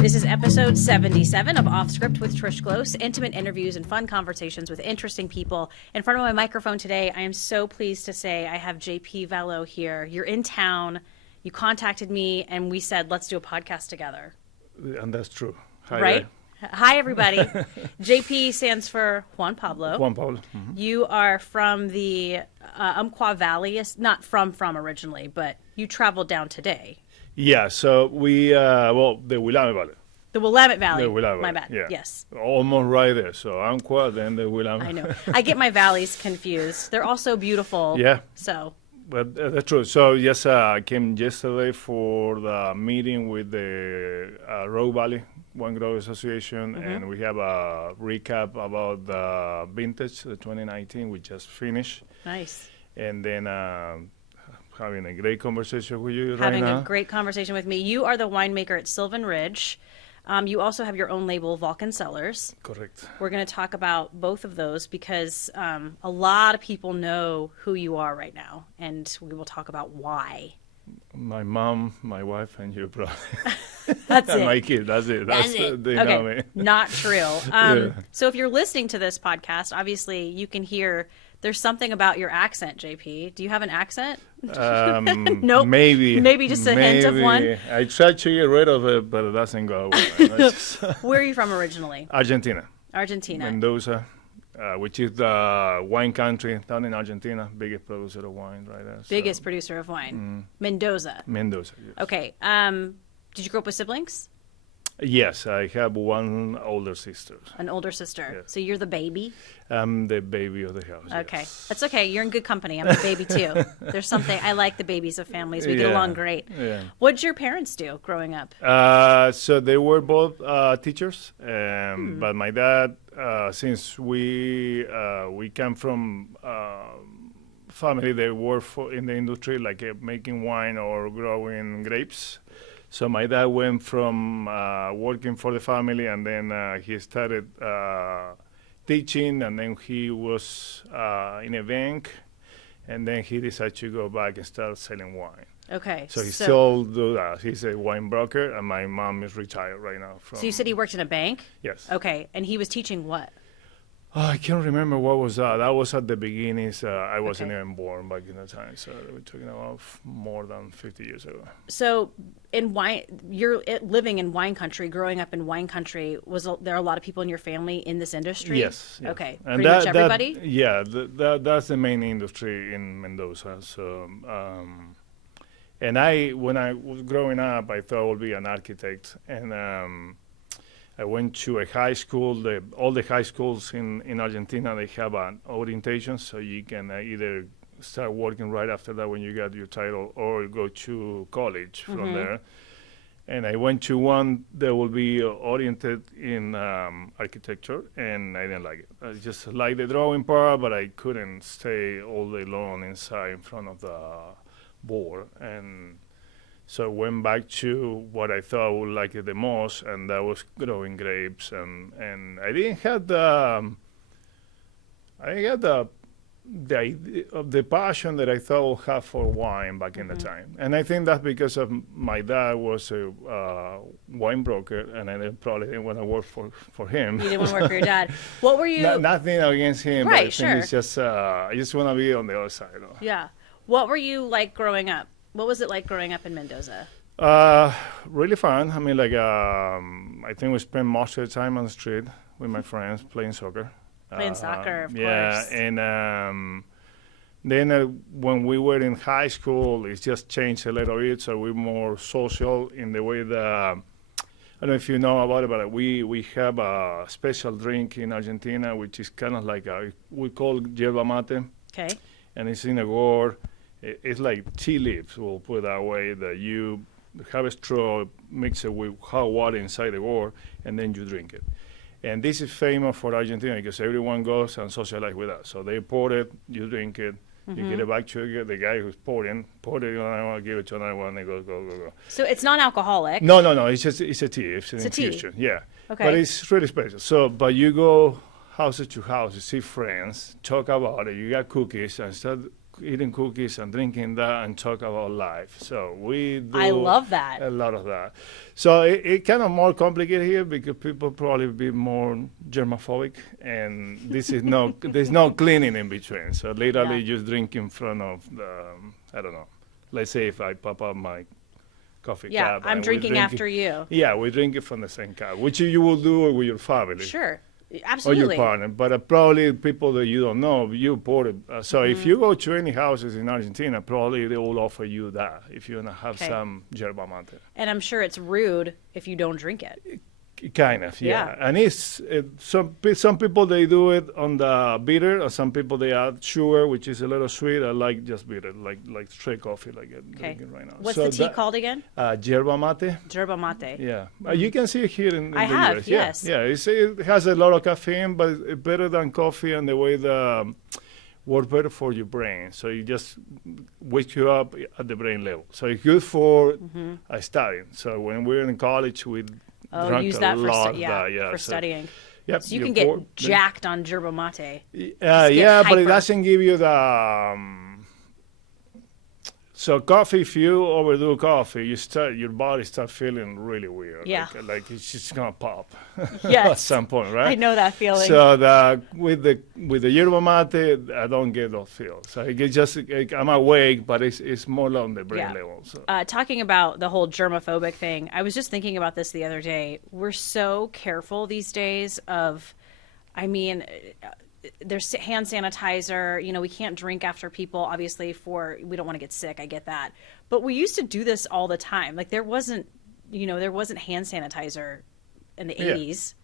This is episode 77 of Off Script with Trish Glose, intimate interviews and fun conversations with interesting people. In front of my microphone today, I am so pleased to say I have JP Valot here. You're in town. You contacted me and we said, let's do a podcast together. And that's true. Hi, right? Hi, everybody. JP stands for Juan Pablo. Juan Pablo. Mm-hmm. You are from the Umpqua Valley, not from originally, but you traveled down today. Yeah, so we, the Willamette Valley. The Willamette Valley. The Willamette My Valley, bad. yeah. Yes. Almost right there. So Umpqua, then the Willamette. I know. I get my valleys confused. They're all so beautiful. Yeah. So. But that's true. So, yes, I came yesterday for the meeting with the Rogue Valley Wine Growers Association, Mm-hmm. and we have a recap about the vintage, the 2019, we just finished. Nice. And then having a great conversation with you Having right now. a great conversation with me. You are the winemaker at Silvan Ridge. You also have your own label, Vulcan Cellars. Correct. We're going to talk about both of those because a lot of people know who you are right now, and we will talk about why. My mom, my wife, and you probably. That's and it. my kid. That's it. That's it. They Okay, know me. not true. Yeah. So if you're listening to this podcast, obviously you can hear there's something about your accent, JP. Do you have an accent? Nope. Maybe just a hint of one? I tried to get rid of it, but it doesn't go away. Where are you from originally? Argentina. Argentina. Mendoza, which is the wine country down in Argentina, biggest producer of wine right there. Biggest producer of wine. Mendoza. Mendoza, yes. Okay. Did you grow up with siblings? Yes, I have one older sister. An older sister. Yes. So you're the baby? I'm the baby of the house. Okay. Yes. That's okay. You're in good company. I'm a baby too. There's something, I like the babies of families. We get Yeah. along great. Yeah. What did your parents do growing up? So they were both teachers, but my dad, since we come from family that work in the industry, like making wine or growing grapes. So my dad went from working for the family, and then he started teaching, and then he was in a bank, and then he decided to go back and start selling wine. Okay. So he still do that. He's a wine broker, and my mom is retired right now. So you said he worked in a bank? Yes. Okay. And he was teaching what? I can't remember what was that. That was at the beginnings. I wasn't even born back in the time, so we're talking about more than 50 years ago. So in wine, you're living in wine country, growing up in wine country. Was there a lot of people in your family in this industry? Yes. Okay. And Pretty much everybody? That's the main industry in Mendoza. So, and when I was growing up, I thought I would be an architect, and I went to a high school. All the high schools in Argentina, they have an orientation, so you can either start working right after that when you got your title, or go to college from there. And I went to one that will be oriented in architecture, and I didn't like it. I just liked the drawing part, but I couldn't stay all day long inside in front of the board. And so I went back to what I thought I would like it the most, and that was growing grapes. And I didn't have the idea of the passion that I thought I would have for wine back in the time. And I think that's because of my dad was a wine broker, and I probably didn't want to work for him. You didn't want to work for your dad. What were you? Nothing against him, Right, but I sure. think it's just, I just want to be on the other side. Yeah. What were you like growing up? What was it like growing up in Mendoza? Really fun. I mean, I think we spent most of the time on the street with my friends playing soccer. Playing soccer, of yeah, course. and then when we were in high school, it just changed a little bit. So we're more social in the way that, I don't know if you know about it, but we have a special drink in Argentina, which is kind of like we call yerba mate. Okay. And it's in a gourd. It's like tea leaves, we'll put it that way, that you have a straw, mix it with hot water inside the gourd, and then you drink it. And this is famous for Argentina because everyone goes and socialize with us. So they pour it, you drink it, you get it back to the guy who's pouring, pour it, I want to give it to another one, and go. So it's non-alcoholic. No, it's a tea. It's an a tea. infusion, yeah. Okay. But it's really special. So, but you go house to house, you see friends, talk about it, you got cookies, and start eating cookies and drinking that and talk about life. So we do I love that. a lot of that. So it kind of more complicated here because people probably be more germophobic, and this is there's no cleaning in between. So literally just drink in front of the, I don't know. Let's say if I pop up my coffee cup. Yeah, I'm drinking after you. Yeah, we drink it from the same cup, which you will do with your family. Sure. Or Absolutely. your partner, but probably people that you don't know, you pour it. So if you go to any houses in Argentina, probably they will offer you that if you want to have some yerba mate. And I'm sure it's rude if you don't drink it. Kind of, yeah. And it's some people they do it on the bitter, or some people they add sugar, which is a little sweet. I like just bitter, like straight coffee, like I'm drinking right now. What's the tea called again? Yerba mate. Yerba mate. Yeah, you can see it here in I the have, US. yes. Yeah, it has a lot of caffeine, but it's better than coffee, and the way the works better for your brain. So it just wakes you up at the brain level. So it's good for studying. So when we're in college, we use that for so studying. Yep, So you can get jacked on yerba mate. Yeah, but hyper. it doesn't give you the. So coffee, if you overdo coffee, your body starts feeling really weird. Yeah. Like it's just gonna pop. Yes. At some point, right? I know that feeling. So with the yerba mate, I don't get those feels. So I'm awake, but it's more on the brain level. So. Talking about the whole germophobic thing, I was just thinking about this the other day. We're so careful these days of, there's hand sanitizer. We can't drink after people, obviously, we don't want to get sick. I get that. But we used to do this all the time. Like there wasn't hand sanitizer in the 80s.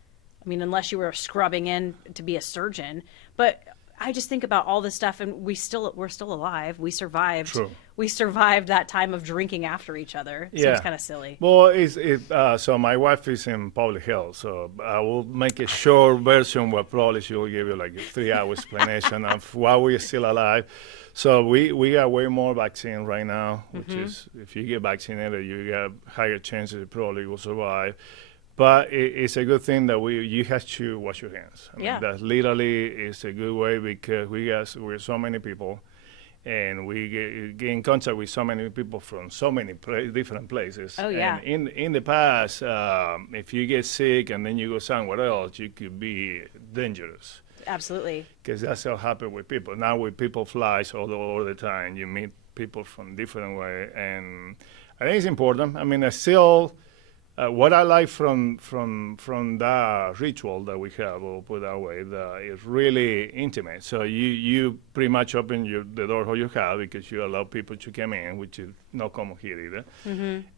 I mean, unless you were scrubbing in to be a surgeon. But I just think about all this stuff, and we're still alive. We survived. True. We survived that time of drinking after each other. So it's kind of silly. Well, so my wife is in public health, so I will make a short version where probably she will give you like a 3-hour explanation of why we're still alive. So we got way more vaccine right now, which is if you get vaccinated, you got higher chances you probably will survive. But it's a good thing that you have to wash your hands. I mean, that literally is a good way because we're so many people, and we get in contact with so many people from so many different places. Oh, yeah. And in the past, if you get sick and then you go somewhere else, you could be dangerous. Absolutely. Because that's how happened with people. Now with people flies all the time, you meet people from different way, and I think it's important. I mean, I still. What I like from the ritual that we have, we'll put it that way, is really intimate. So you pretty much open the door how you have because you allow people to come in, which is not common here either.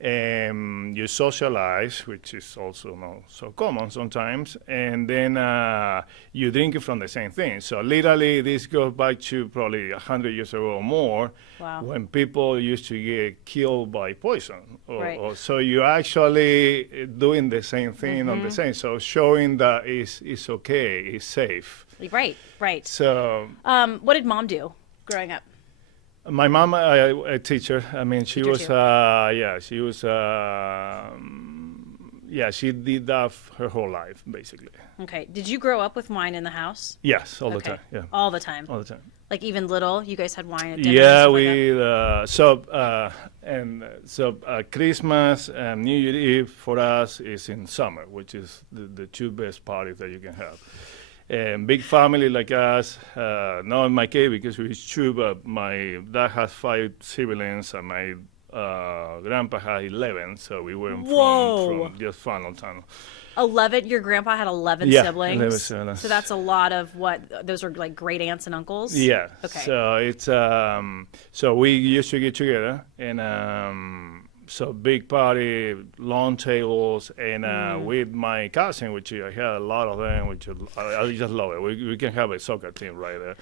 And you socialize, which is also not so common sometimes. And then you drink it from the same thing. So literally this goes back to probably 100 years ago or more. Wow. When people used to get killed by poison. Right. So you actually doing the same thing on the same, so showing that it's okay, it's safe. Right. So, what did Mom do growing up? my mom, a teacher. I mean, she Teacher was, she did that her whole life, basically. Okay. Did you grow up with wine in the house? Yes, all the time. Yeah, All the time. all the time. Like even little, you guys had wine at dinner? Yeah, and stuff like that? Christmas and New Year Eve for us is in summer, which is the two best parties that you can have. And big family like us, not in my case because we're two, but my dad has 5 siblings and my grandpa had 11, so we went from just fun all time. 11, your grandpa had 11 Yeah, siblings? 11 siblings. So that's a lot of those are like great aunts and uncles? Yeah. Okay. So it's so we used to get together and so big party, long tables, and with my cousin, which I had a lot of them, which I just love it. We can have a soccer team right there.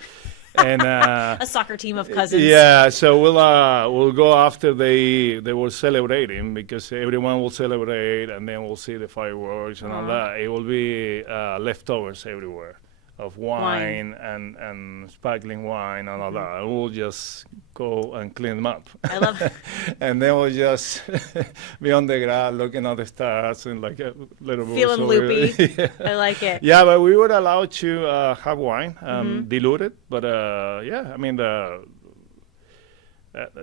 And a soccer team of cousins. Yeah, so we'll go after they were celebrating because everyone will celebrate, and then we'll see the fireworks and all that. It will be leftovers everywhere of wine. And sparkling wine and all that. We'll just go and clean them up. I love it. And then we'll just be on the ground looking at the stars and like a little bit. Feeling loopy. Yeah. I like it. Yeah, but we were allowed to have wine, diluted. But I mean,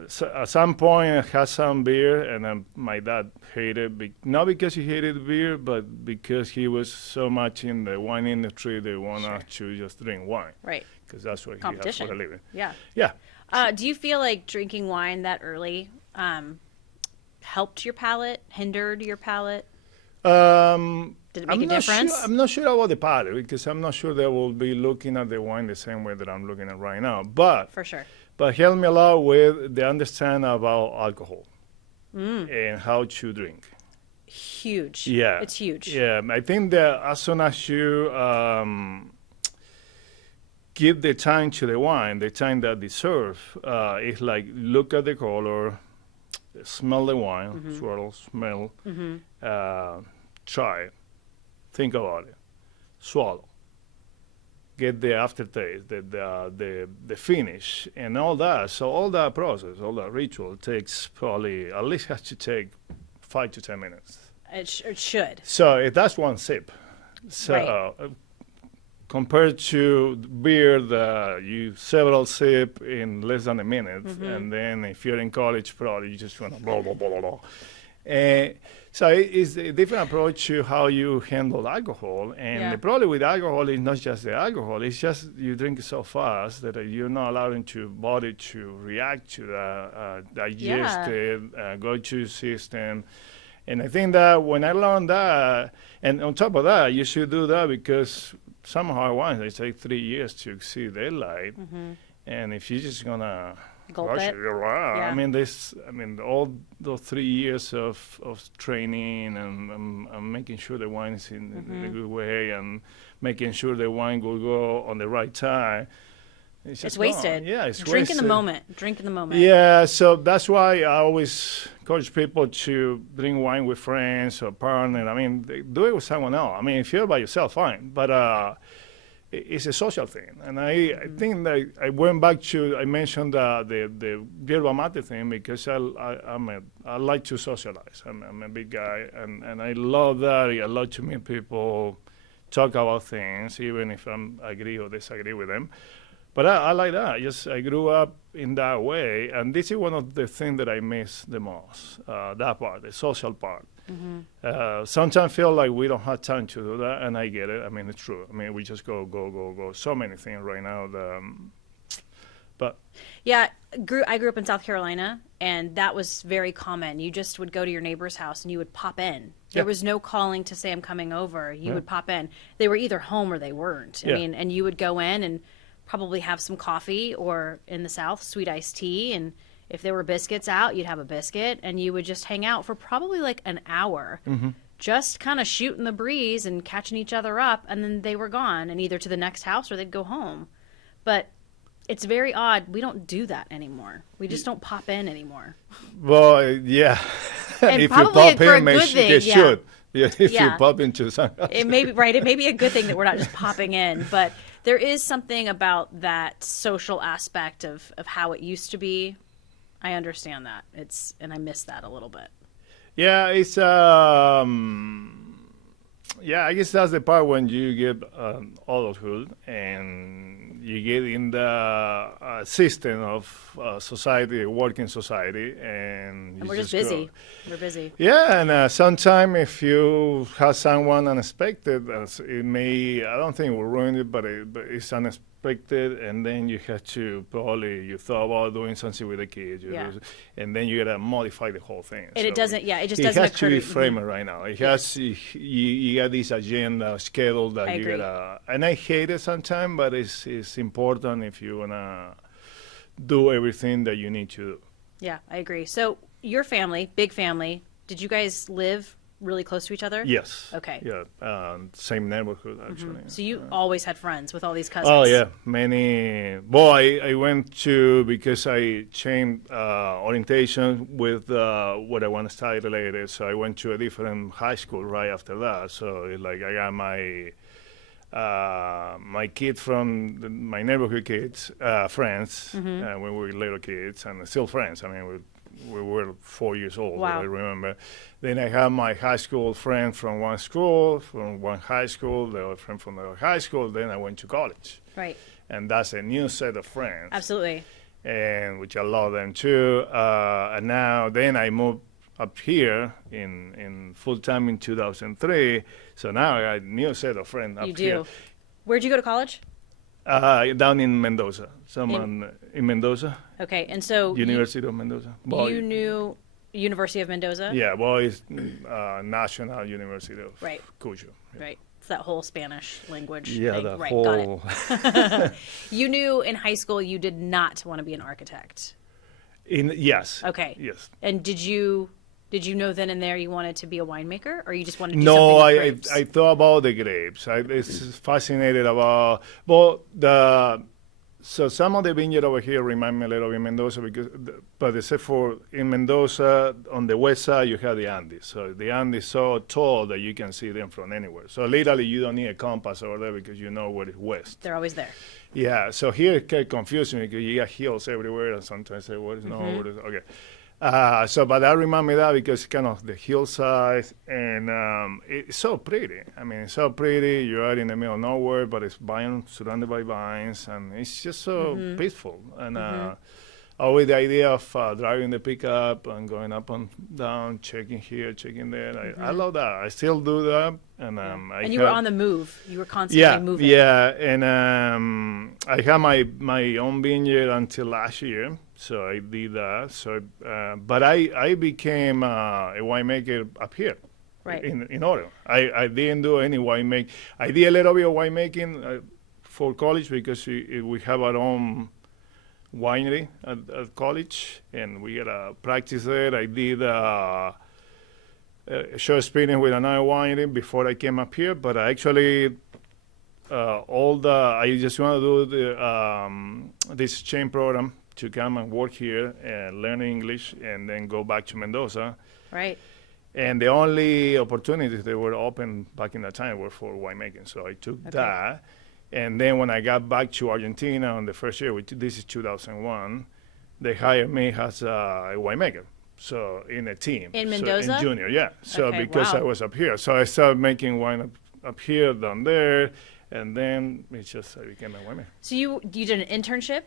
So at some point, I had some beer, and my dad hated it, not because he hated beer, but because he was so much in the wine industry, they want us to just drink wine. Right. Because that's what he has Competition. for a living. Yeah. Yeah. Do you feel like drinking wine that early helped your palate, hindered your palate? Did it make a difference? I'm not sure about the palate, because I'm not sure they will be looking at the wine the same way that I'm looking at right now. But For sure. But helped me a lot with the understanding about alcohol and how to drink. Huge. Yeah. It's huge. Yeah, I think that as soon as you give the time to the wine, the time that deserve, it's like look at the color, smell the wine, swirl, smell, try it, think about it, swallow. Get the aftertaste, the finish, and all that. So all that process, all that ritual takes probably at least has to take 5 to 10 minutes. It should. So that's one sip. So compared to beer, that you several sip in less than a minute, and then if you're in college, probably you just want to blah blah blah blah blah. So it's a different approach to how you handle alcohol. And the problem with alcohol is not just the alcohol, it's just you drink it so fast that you're not allowing your body to react to that, digest it, go to your system. And I think that when I learned that, and on top of that, you should do that because some of our wines, they take 3 years to see daylight. And if you're just going to Gulp it. I mean, all those 3 years of training and making sure the wine is in a good way and making sure the wine will go on the right time. It's wasted. Yeah, it's Drink wasted. in the moment. Drink in the moment. Yeah, so that's why I always encourage people to drink wine with friends or partner. I mean, do it with someone else. I mean, if you're by yourself, fine. But it's a social thing. And I think that I went back to, I mentioned the yerba mate thing because I like to socialize. I'm a big guy, and I love that. I love to meet people, talk about things, even if I agree or disagree with them. But I like that. I grew up in that way, and this is one of the things that I miss the most, that part, the social part. Sometimes I feel like we don't have time to do that, and I get it. I mean, it's true. I mean, we just go. So many things right now. But yeah, I grew up in South Carolina, and that was very common. You just would go to your neighbor's house, and you would pop in. There was no calling to say, I'm coming over. You would pop in. They were either home or they weren't. I mean, and you would go in and probably have some coffee, or in the South, sweet iced tea. And if there were biscuits out, you'd have a biscuit, and you would just hang out for probably like an hour, just kind of shooting the breeze and catching each other up. And then they were gone, and either to the next house or they'd go home. But it's very odd. We don't do that anymore. We just don't pop in anymore. Well, yeah. And if probably you pop for a in, good thing, you should. Yeah, if you pop into something. It may be right. It may be a good thing that we're not just popping in, but there is something about that social aspect of how it used to be. I understand that. And I miss that a little bit. Yeah, it's I guess that's the part when you get adulthood and you get in the system of society, working society, and we're just busy. We're busy. Yeah, and sometimes if you have someone unexpected, it may, I don't think it will ruin it, but it's unexpected, and then you have to you thought about doing something with the kids, and then you gotta modify the whole thing. And it doesn't, it just doesn't. It It has occur to be framed right now. It has you got this agenda schedule that I agree. Gotta, and I hate it sometimes, but it's important if you wanna do everything that you need to do. Yeah, I agree. So your family, big family, did you guys live really close to each other? Yes. Okay. Yeah, same neighborhood actually. So you always had friends with all these cousins? Oh yeah, many. Well, I went to, because I changed orientation with what I want to study later. So I went to a different high school right after that. So it's like I got my kid from my neighborhood kids, friends, when we were little kids, and still friends. I mean, we were 4 years old, Wow. I remember. Then I had my high school friend from one school, from one high school, the other friend from the other high school. Then I went to college. Right. And that's a new set of friends. Absolutely. and which I love them too. And now then I moved up here in full time in 2003. So now I got a new set of friends up You do. here. Where'd you go to college? Down in Mendoza. Someone in Mendoza, Okay, and so University of Mendoza. you knew University of Mendoza? Yeah, well, it's National University of Right. Cuyo. Right. It's that whole Spanish language Yeah, thing. the Right, whole. got it. You knew in high school you did not want to be an architect. Yes. Okay. Yes. And did you know then and there you wanted to be a winemaker, or you just wanted to do No, something with I grapes? I thought about the grapes. It's fascinated about so some of the vineyard over here remind me a little bit of Mendoza but except for in Mendoza on the west side you have the Andes. So the Andes so tall that you can see them from anywhere. So literally you don't need a compass over there because you know where it's west. They're always there. Yeah, so here it can confuse me because you got hills everywhere, and sometimes I say, what is no, what is, okay. But that remind me of that because kind of the hillside, and it's so pretty. I mean, it's so pretty. You're out in the middle of nowhere, but it's surrounded by vines, and it's just so peaceful. And always the idea of driving the pickup and going up and down, checking here, checking there. I love that. I still do that. And And you were on the move. You were constantly moving. Yeah, and I had my own vineyard until last year, so I did that. So, but I became a winemaker up here, Right. in Oregon. I didn't do any winemaking. I did a little bit of winemaking for college because we have our own winery at college, and we had a practice there. I did short experience with another winery before I came up here, but I actually I just want to do this exchange program to come and work here and learn English and then go back to Mendoza. Right. And the only opportunities that were open back in that time were for winemaking, so I took that. And then when I got back to Argentina on the first year, which this is 2001, they hired me as a winemaker. So in a team. In Mendoza? So in junior, yeah. So Okay, because wow. I was up here. So I started making wine up here, down there, and then I became a winemaker. So you did an internship,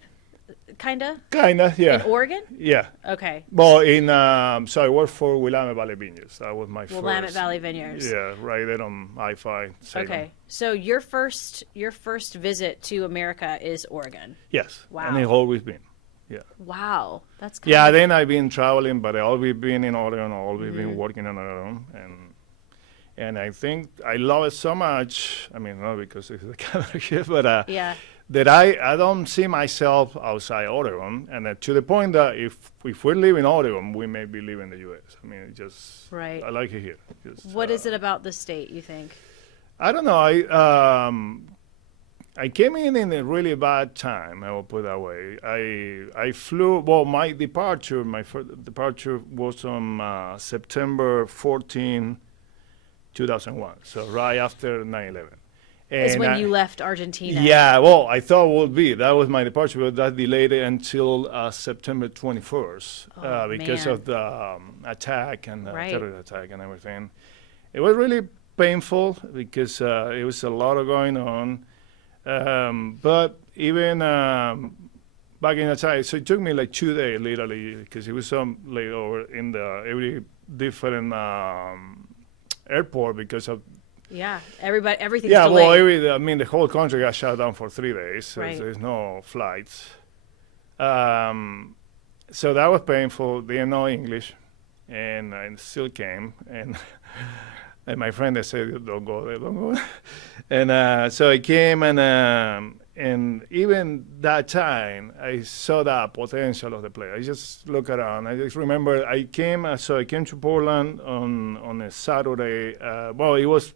kinda? Kinda, yeah. In Oregon? Yeah. Okay. Well, so I worked for Willamette Valley Vineyards. That was my Willamette first. Valley Vineyards. Yeah, right there on I-5. Salem. Okay. So your first visit to America is Oregon. Yes. Wow. And it's always been. Yeah. Wow. That's kind Yeah, of, then I've been traveling, but I've always been in Oregon, I've always Mm-hmm. been working on Oregon, and I think I love it so much. I mean, not because it's the camera here, but yeah. that I don't see myself outside Oregon, and to the point that if we live in Oregon, we may be living in the U.S. I mean, it just Right. I like it here. What is it about the state, you think? I don't know. I came in a really bad time, I will put it that way. I flew, well, my first departure was on September 14, 2001, so right after 9/11. Is when I- you left Argentina. Yeah, well, I thought it would be. That was my departure, but that delayed it until September 21st Oh, because man. of the attack and the Right. terror attack and everything. It was really painful because it was a lot of going on. But even back in the time, so it took me like 2 days literally because it was some layover in every different airport because of Yeah. Everything's yeah. delayed. Well, I mean the whole country got shut down for 3 days. So Right. there's no flights. So that was painful. They didn't know English, and I still came and. And my friend, they said, don't go there, don't go there. And so I came, and even that time, I saw the potential of the place. I just look around. I just remember I came to Portland on a Saturday. Well, it was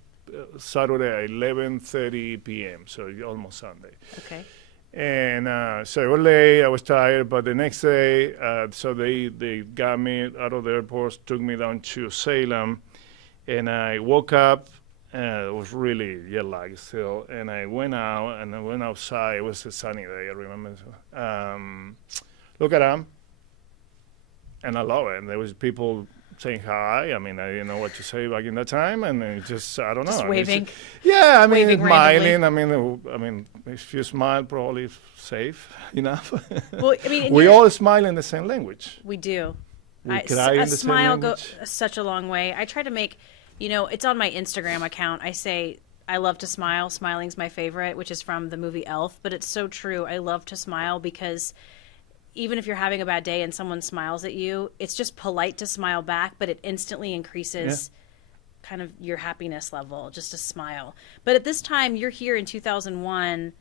Saturday at 11:30 p.m., so almost Sunday. Okay. And so it was late, I was tired, but the next day, so they got me out of the airport, took me down to Salem. And I woke up, it was really jet lag still, and I went out, and I went outside. It was a sunny day, I remember. Look around, and I love it. And there was people saying hi. I mean, I didn't know what to say back in that time, and it just I don't know. Just I mean, waving. yeah, I mean, Waving smiling. I mean, if you smile, probably safe enough. Well, I mean, We all smile in the same language. we do. We cry in a the same smile language. goes such a long way. I try to make, it's on my Instagram account. I say I love to smile. Smiling's my favorite, which is from the movie Elf, but it's so true. I love to smile because even if you're having a bad day and someone smiles at you, it's just polite to smile back, but it instantly increases kind of your happiness level, just a smile. But at this time, you're here in 2001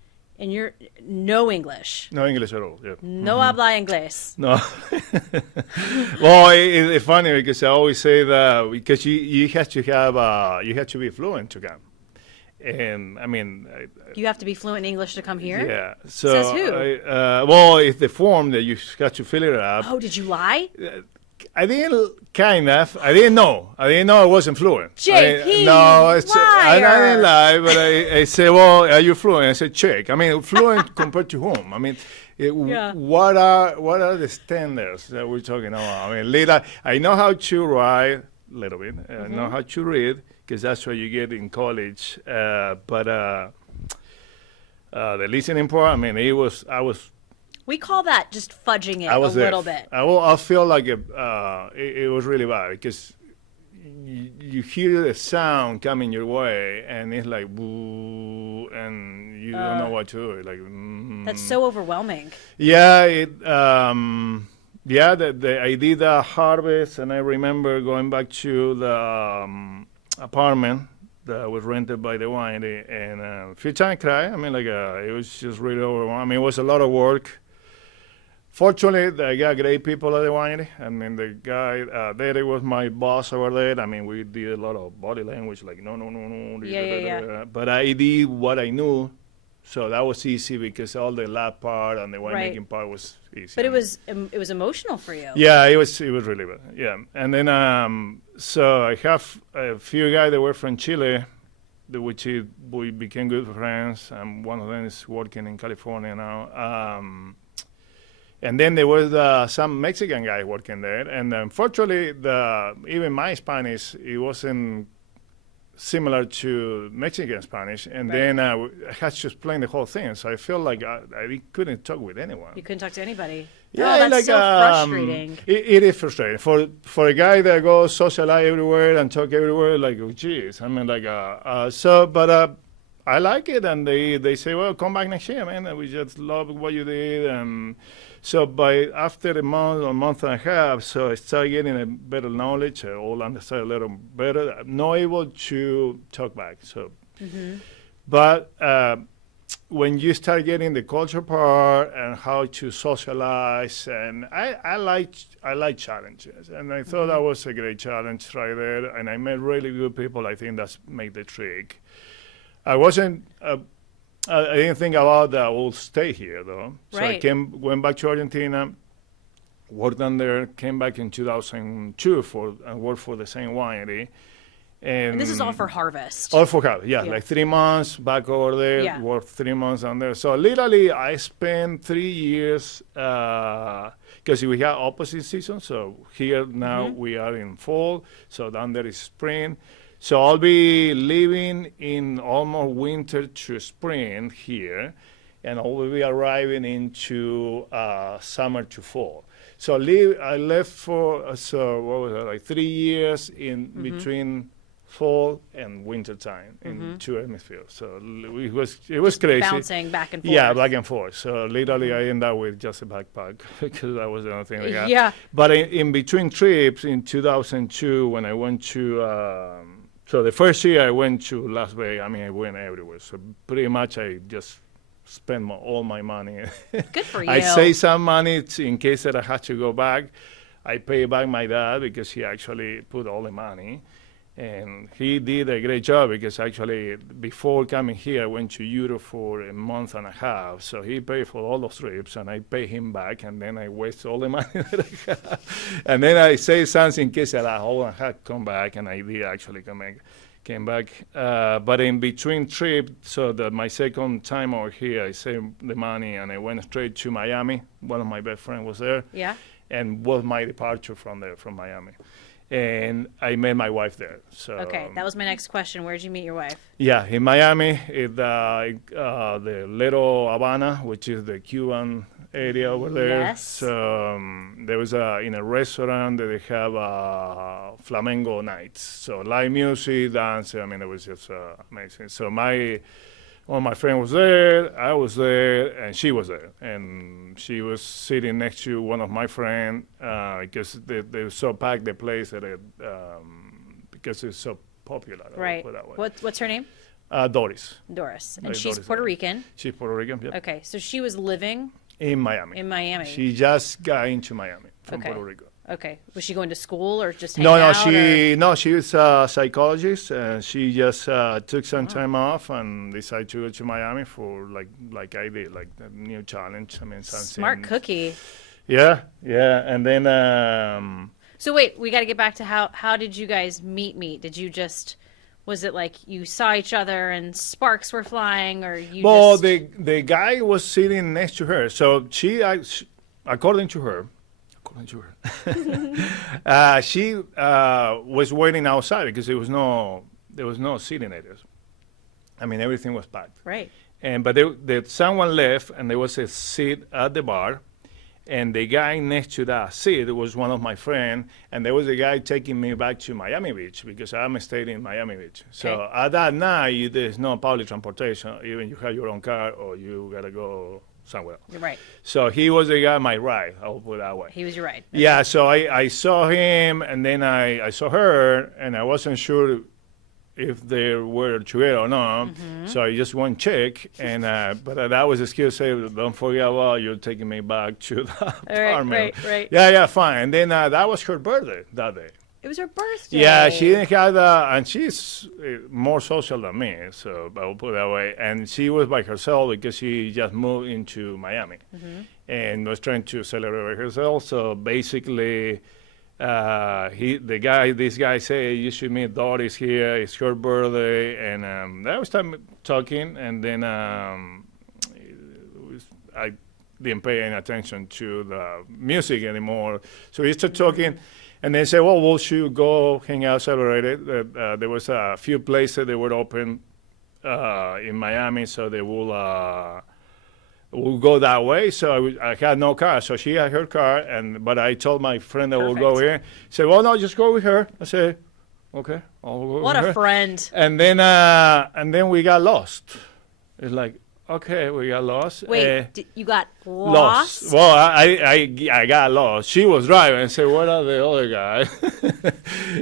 and you're no English. No English at all. Yeah. No habla inglés. No. Well, it's funny because I always say that because you have to have you have to be fluent to come. And I mean, You have to be fluent in English to come here? yeah. So, Says who? well, it's the form that you got to fill it up. Oh, did you lie? I didn't I didn't know. I didn't know I wasn't fluent. JP, No, I didn't liar. lie, but I said, well, are you fluent? I said, check. I mean, fluent compared to whom? I mean, Yeah. what are the standards that we're talking about? I mean, I know how to write a little bit. I know how to read because that's what you get in college. But the listening part, I mean, I was. We call that just fudging it I was a there. little bit. I feel like it was really bad because you hear the sound coming your way and it's like boo, and you don't know what to do. Like That's so overwhelming. yeah, I did a harvest, and I remember going back to the apartment that was rented by the winery, and a few times cried. I mean, like it was just really overwhelming. I mean, it was a lot of work. Fortunately, I got great people at the winery. I mean, the guy, Derek was my boss over there. I mean, we did a lot of body language, like, no. Yeah. But I did what I knew, so that was easy because all the lab part and the winemaking part was easy. But it was emotional for you. Yeah, it was really bad. Yeah. And then, so I have a few guys that were from Chile, we became good friends, and one of them is working in California now. And then there was some Mexican guy working there, and unfortunately, even my Spanish, it wasn't similar to Mexican Spanish, and then I had to explain the whole thing, so I felt like I couldn't talk with anyone. You couldn't talk to anybody. Yeah, Oh, that's like, so frustrating. It is frustrating for a guy that goes socialize everywhere and talk everywhere. Like, oh, geez, I mean, like, but I like it, and they say, well, come back next year, man. And we just love what you did, and so after a month and a half, so I started getting a better knowledge, I all understand a little better. I'm not able to talk back, so. But when you start getting the culture part and how to socialize, and I like challenges, and I thought that was a great challenge right there, and I met really good people. I think that's made the trick. I didn't think about that I will stay here though. So Right. I went back to Argentina, worked down there, came back in 2002 and worked for the same winery. And this is all for harvest. All for harvest, yeah. Yeah. Like 3 months back over there, Yeah. worked 3 months down there. So literally I spent 3 years, because we have opposite seasons. So here now we are in fall, so down there is spring. So I'll be living in almost winter to spring here, and I'll be arriving into summer to fall. So I left for, what was it, like 3 years in between fall and winter time in two hemispheres. So it was crazy. Bouncing back and forth. Yeah, back and forth. So literally I ended up with just a backpack because that was the only thing I got. Yeah. But in between trips in 2002, when I went to, so the first year I went to Las Vegas, I mean, I went everywhere. So pretty much I just spent all my money. Good for you. I saved some money in case that I had to go back. I paid back my dad because he actually put all the money. And he did a great job because actually before coming here, I went to Europe for a month and a half. So he paid for all those trips and I paid him back, and then I wasted all the money that I had. And then I saved something in case that I had come back, and I did actually came back. But in between trip, so that my second time over here, I saved the money and I went straight to Miami. One of my best friends was there. Yeah. And was my departure from Miami. and I met my wife there. So Okay, that was my next question. Where did you meet your wife? yeah, in Miami, in the Little Havana, which is the Cuban area over there. Yes. So there was in a restaurant that they have flamenco nights. So live music, dance. I mean, it was just amazing. So one of my friends was there, I was there, and she was there. And she was sitting next to one of my friends because they so packed the place that because it's so popular. Right. Put it that way. What's her name? Doris. Doris. And Like she's Doris, Puerto yeah. Rican. She's Puerto Rican, yeah. Okay, so she was living In Miami. in Miami. She just got into Miami from Okay. Puerto Rico. Okay. Was she going to school or just hanging out? She was a psychologist, and she just took some time off and decided to go to Miami for like I did, like a new challenge. I mean, something. Smart cookie. Yeah, and then So wait, we got to get back to how did you guys meet? Did you just was it like you saw each other and sparks were flying, or you well, just the guy was sitting next to her, so according to her, she was waiting outside because there was no seating areas. I mean, everything was packed. right? But someone left, and there was a seat at the bar, and the guy next to that seat was one of my friends, and there was a guy taking me back to Miami Beach because I'm staying in Miami Beach. So Okay. at that night, there's no public transportation. Even you have your own car, or you gotta go somewhere else. You're right. So he was the guy, my ride. I'll put it that way. He was your ride. Yeah, so I saw him, and then I saw her, and I wasn't sure if they were together or not. So I just went check, and but that was the excuse. Say, don't forget about you're taking me back to the apartment. right. Yeah, fine. And then that was her birthday that day. It was her birthday. Yeah, she didn't have and she's more social than me, so I'll put it that way. And she was by herself because she just moved into Miami and was trying to celebrate herself. So basically, this guy said, you should meet Doris here. It's her birthday, and that was time talking, and then I didn't pay any attention to the music anymore. So we started talking. And they said, well, we should go hang out, celebrate it. There was a few places that were open in Miami, so they will go that way. So I had no car. So she had her car, but I told my friend that we'll go Perfect. here. He said, well, no, just go with her. I said, okay, I'll go What with a her. friend. And then we got lost. It's like, okay, we got lost. Wait, you got lost? Well, I got lost. She was driving and said, "What are the other guys?"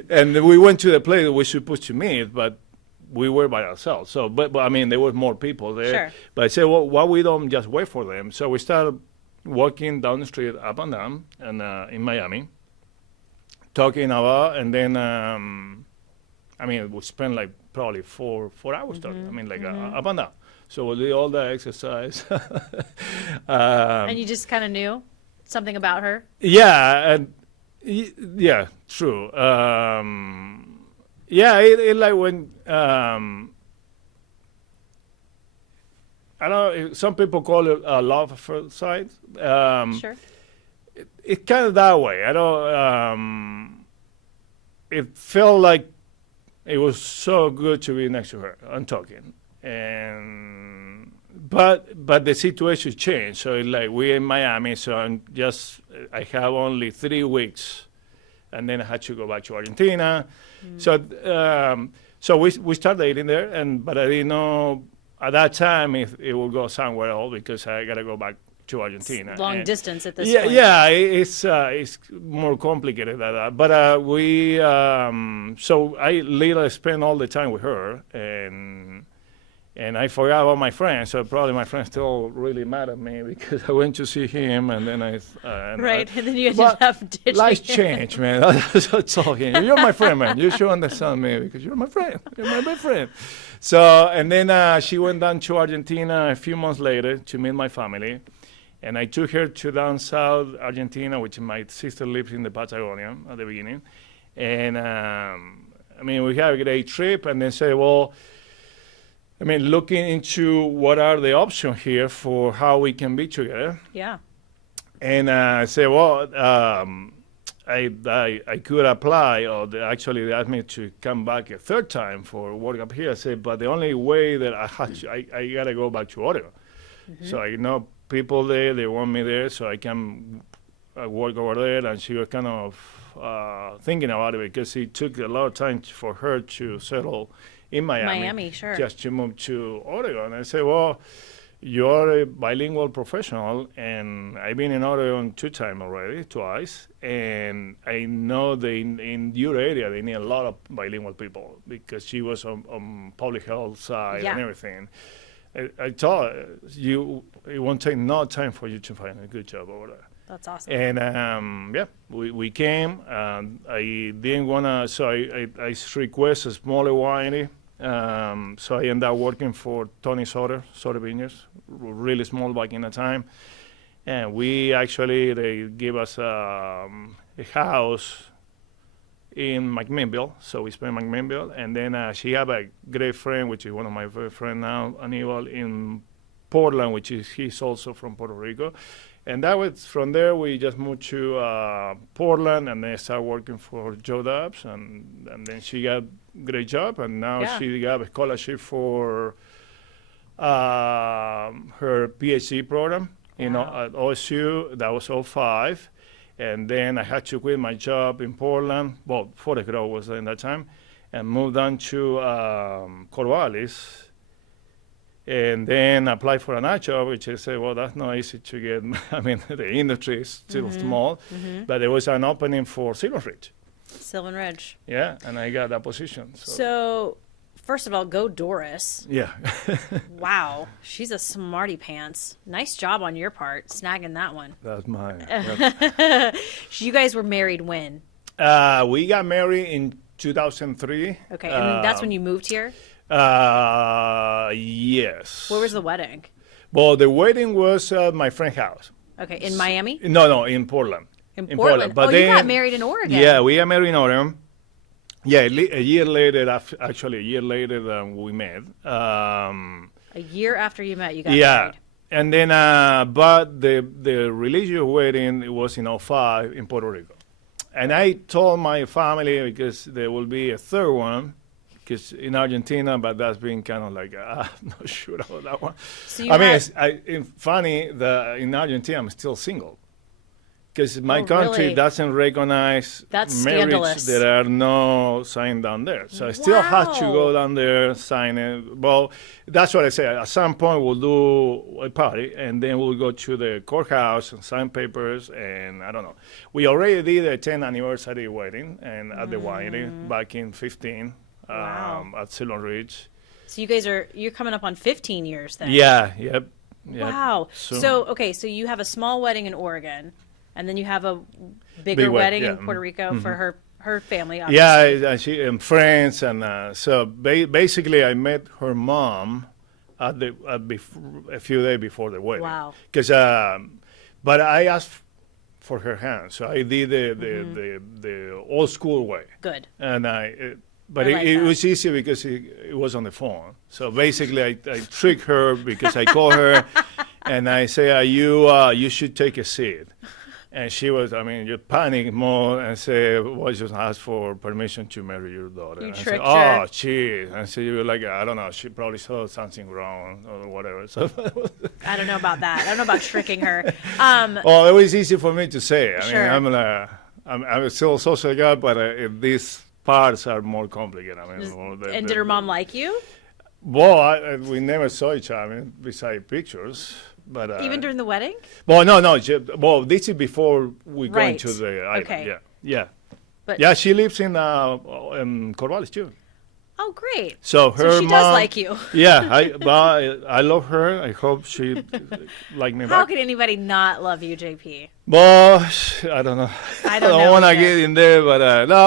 And we went to the place that we supposed to meet, but we were by ourselves. So, but I mean, there was more people there. Sure. But I said, well, why we don't just wait for them? So we started walking down the street, up and down, and in Miami, talking about, and then I mean, we spent like probably four hours talking. I mean, like up and down. So we'll do all the exercise. And you just kind of knew something about her? Yeah, and yeah, true. Yeah, it like when I don't know. Some people call it love at first sight. Sure. It kind of that way. I don't. It felt like it was so good to be next to her and talking. And but the situation changed. So it's like we're in Miami, so I have only 3 weeks, and then I had to go back to Argentina. So we started dating there, but I didn't know at that time if it would go somewhere else because I gotta go back to Argentina. Long distance at this yeah, point. yeah, it's more complicated than that. But so I literally spent all the time with her, and I forgot about my friend. So probably my friend's still really mad at me because I went to see him, and then and then you ended but up ditching life him. changed, man. That's what I told him. You're my friend, man. You should understand me because you're my friend. You're my best friend. So, and then she went down to Argentina a few months later to meet my family. And I took her to down south Argentina, which my sister lives in the Patagonia at the beginning. And, I mean, we had a great trip and then say, well, I mean, looking into what are the options here for how we can be together. Yeah. And I say, well, I could apply, or actually they asked me to come back a third time for work up here. I said, but the only way that I had to, I gotta go back to Oregon. So I know people there, they want me there, so I can work over there. And she was kind of thinking about it because it took a lot of time for her to settle in Miami. Sure. Just to move to Oregon. I said, well, you're a bilingual professional, and I've been in Oregon twice, and I know in your area they need a lot of bilingual people because she was on public health side and everything. I told her, it won't take no time for you to find a good job over there. That's awesome. And we came. I didn't wanna, so I request a smaller winery. So I ended up working for Tony Soter Vineyards, really small back in the time. And they gave us a house in McMinnville, so we spent McMinnville. And then she had a great friend, which is one of my very friends now, Aníbal, in Portland, he's also from Puerto Rico. And that was, from there, we just moved to Portland, and then started working for Joe Dubs, and then she got a great job, and now she got a scholarship for her PhD program at OSU. That was 2005. And then I had to quit my job in Portland. Well, Forest Grove was in that time, and moved on to Corvallis. And then applied for another job, which I said, well, that's not easy to get. I mean, the industry is still small, but there was an opening for Silvan Ridge. Silvan Ridge. Yeah, and I got that position. So first of all, go Doris. Yeah. Wow, she's a smarty pants. Nice job on your part, snagging that one. That's mine. You guys were married when? We got married in 2003. Okay, and that's when you moved here? Yes. Where was the wedding? Well, the wedding was at my friend's house. Okay, in Miami? No, in Portland. In Portland. But you got married in Oregon. Yeah, we got married in Oregon. Yeah, a year later, actually a year later than we met. A year after you met, you got married. And then, but the religious wedding, it was in 2005 in Puerto Rico. And I told my family, because there will be a third one, because in Argentina, but that's been kind of like, I'm not sure about that one. So it's funny that in Argentina, I'm still single. Because my country doesn't recognize marriage. There are no sign down there. So I still have to go down there, sign it. Well, that's what I say. At some point, we'll do a party, and then we'll go to the courthouse and sign papers, and I don't know. We already did a 10th anniversary wedding and at the winery back in 15. At Silvan Ridge. So you're coming up on 15 years then. Yeah, yep. Wow. So you have a small wedding in Oregon, and then you have a big wedding in Puerto Rico for her family, obviously. Yeah, she and friends, and so basically I met her mom a few days before the wedding. Wow. Because, but I asked for her hand, so I did the old school way. Good. And But it was easy because it was on the phone. So basically, I tricked her because I called her and I say, you should take a seat. And she was, you panic more and say, well, just ask for permission to marry your daughter. You and tricked her. Oh, geez. And so you were like, I don't know, she probably saw something wrong or whatever. So I don't know about that. I don't know about tricking her. Well, it was easy for me to say. I'm still a social guy, but this parts are more complicated. And did her mom like you? Well, we never saw each other besides pictures. But even during the wedding? Well, no. This is before we go into the island. Okay. Yeah. But she lives in Corvallis too. Oh, great. So she mom, does like you. Yeah, I love her. I hope she like me back. How can anybody not love you, JP? Well, I don't know. I don't want to get in there, but no,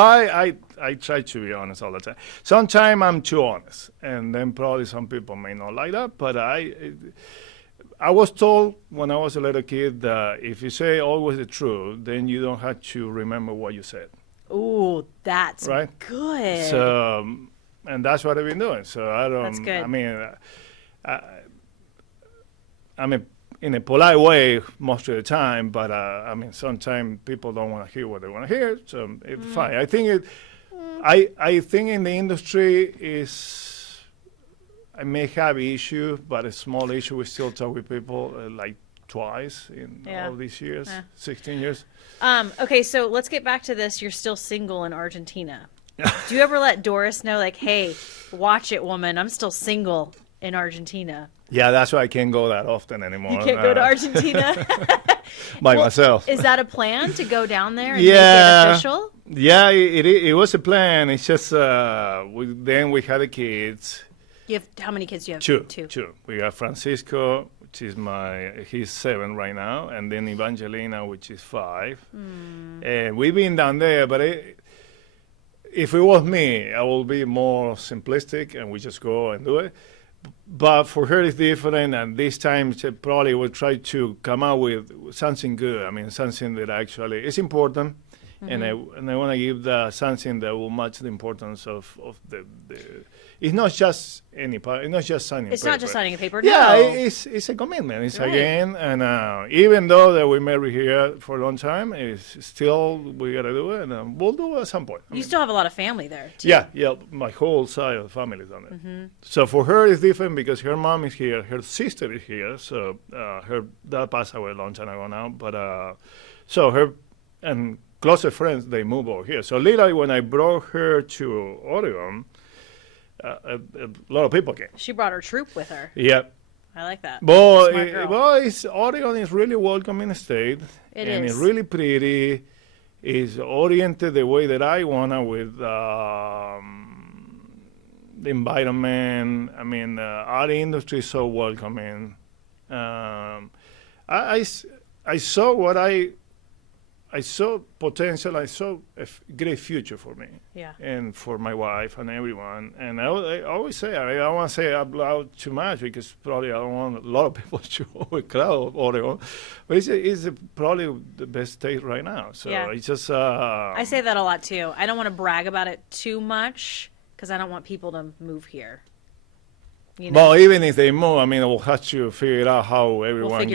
I try to be honest all the time. Sometimes I'm too honest, and then probably some people may not like that, but I was told when I was a little kid that if you say always the truth, then you don't have to remember what you said. Ooh, that's right? Good. So, and that's what I've been doing. So I don't. That's good. in a polite way most of the time, but I mean, sometimes people don't want to hear what they want to hear, so it's fine. I think I think in the industry I may have issue, but a small issue. We still talk with people like twice in all these years, 16 years. Okay, so let's get back to this. You're still single in Argentina. Do you ever let Doris know, like, hey, watch it, woman, I'm still single in Argentina? Yeah, that's why I can't go that often anymore. You can't go to Argentina? By myself. Is that a plan to go down there and make it official? Yeah, it was a plan. It's just then we had the kids. You have how many kids do you have? Two. We got Francisco, which is he's 7 right now, and then Evangelina, which is 5. And we've been down there, but if it was me, I would be more simplistic, and we just go and do it. But for her, it's different, and this time she probably will try to come out with something good. I mean, something that actually is important, and I want to give something that will match the importance of the. It's not just any part. It's not just signing. It's not just signing a paper. Yeah, no. it's a commitment. It's right. Again, and even though that we married here for a long time, it's still we gotta do it, and we'll do it at some point. You still have a lot of family there, too. Yeah. My whole side of the family is on it. So for her, it's different because her mom is here, her sister is here. So her dad passed away a long time ago now, but so her and closer friends they move over here. So literally, when I brought her to Oregon. A lot of people came. She brought her troop with her. Yeah. I like that. But Smart girl. Oregon is really welcoming state. It and is. It's really pretty. It's oriented the way that I want to with the environment. I mean, our industry is so welcoming. I saw what I saw potential. I saw a great future for me, and for my wife and everyone. And I always say, I don't want to say out loud too much because probably I don't want a lot of people to overcrowd Oregon, but it's probably the best state right now. So it's just. I say that a lot too. I don't want to brag about it too much because I don't want people to move here. You know? Well, even if they move, I mean, we'll have to figure out how everyone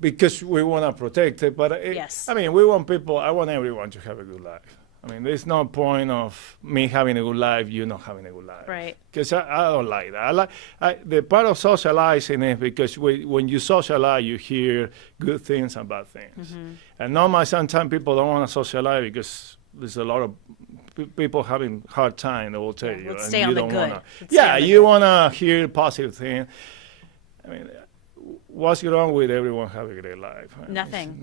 because we want to protect it. But I mean, we want people. I want everyone to have a good life. I mean, there's no point of me having a good life, you not having a good life. Right. Because I don't like that. The part of socializing is because when you socialize, you hear good things and bad things. And normally, sometimes people don't want to socialize because there's a lot of people having hard time. They will tell you. Let's and stay you on the don't good. You want to hear positive things. I mean, what's wrong with everyone having a great life? Nothing.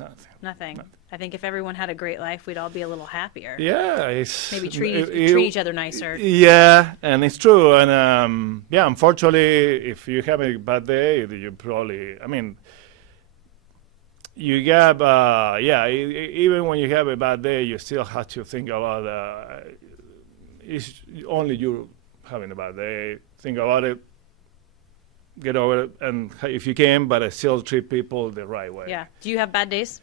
I think if everyone had a great life, we'd all be a little happier. Yeah, maybe treat each other nicer. Yeah, and it's true. And unfortunately, if you have a bad day, you probably. I mean. You have, even when you have a bad day, you still have to think about it's only you having a bad day. Think about it, get over it, and if you can, but still treat people the right way. Yeah. Do you have bad days?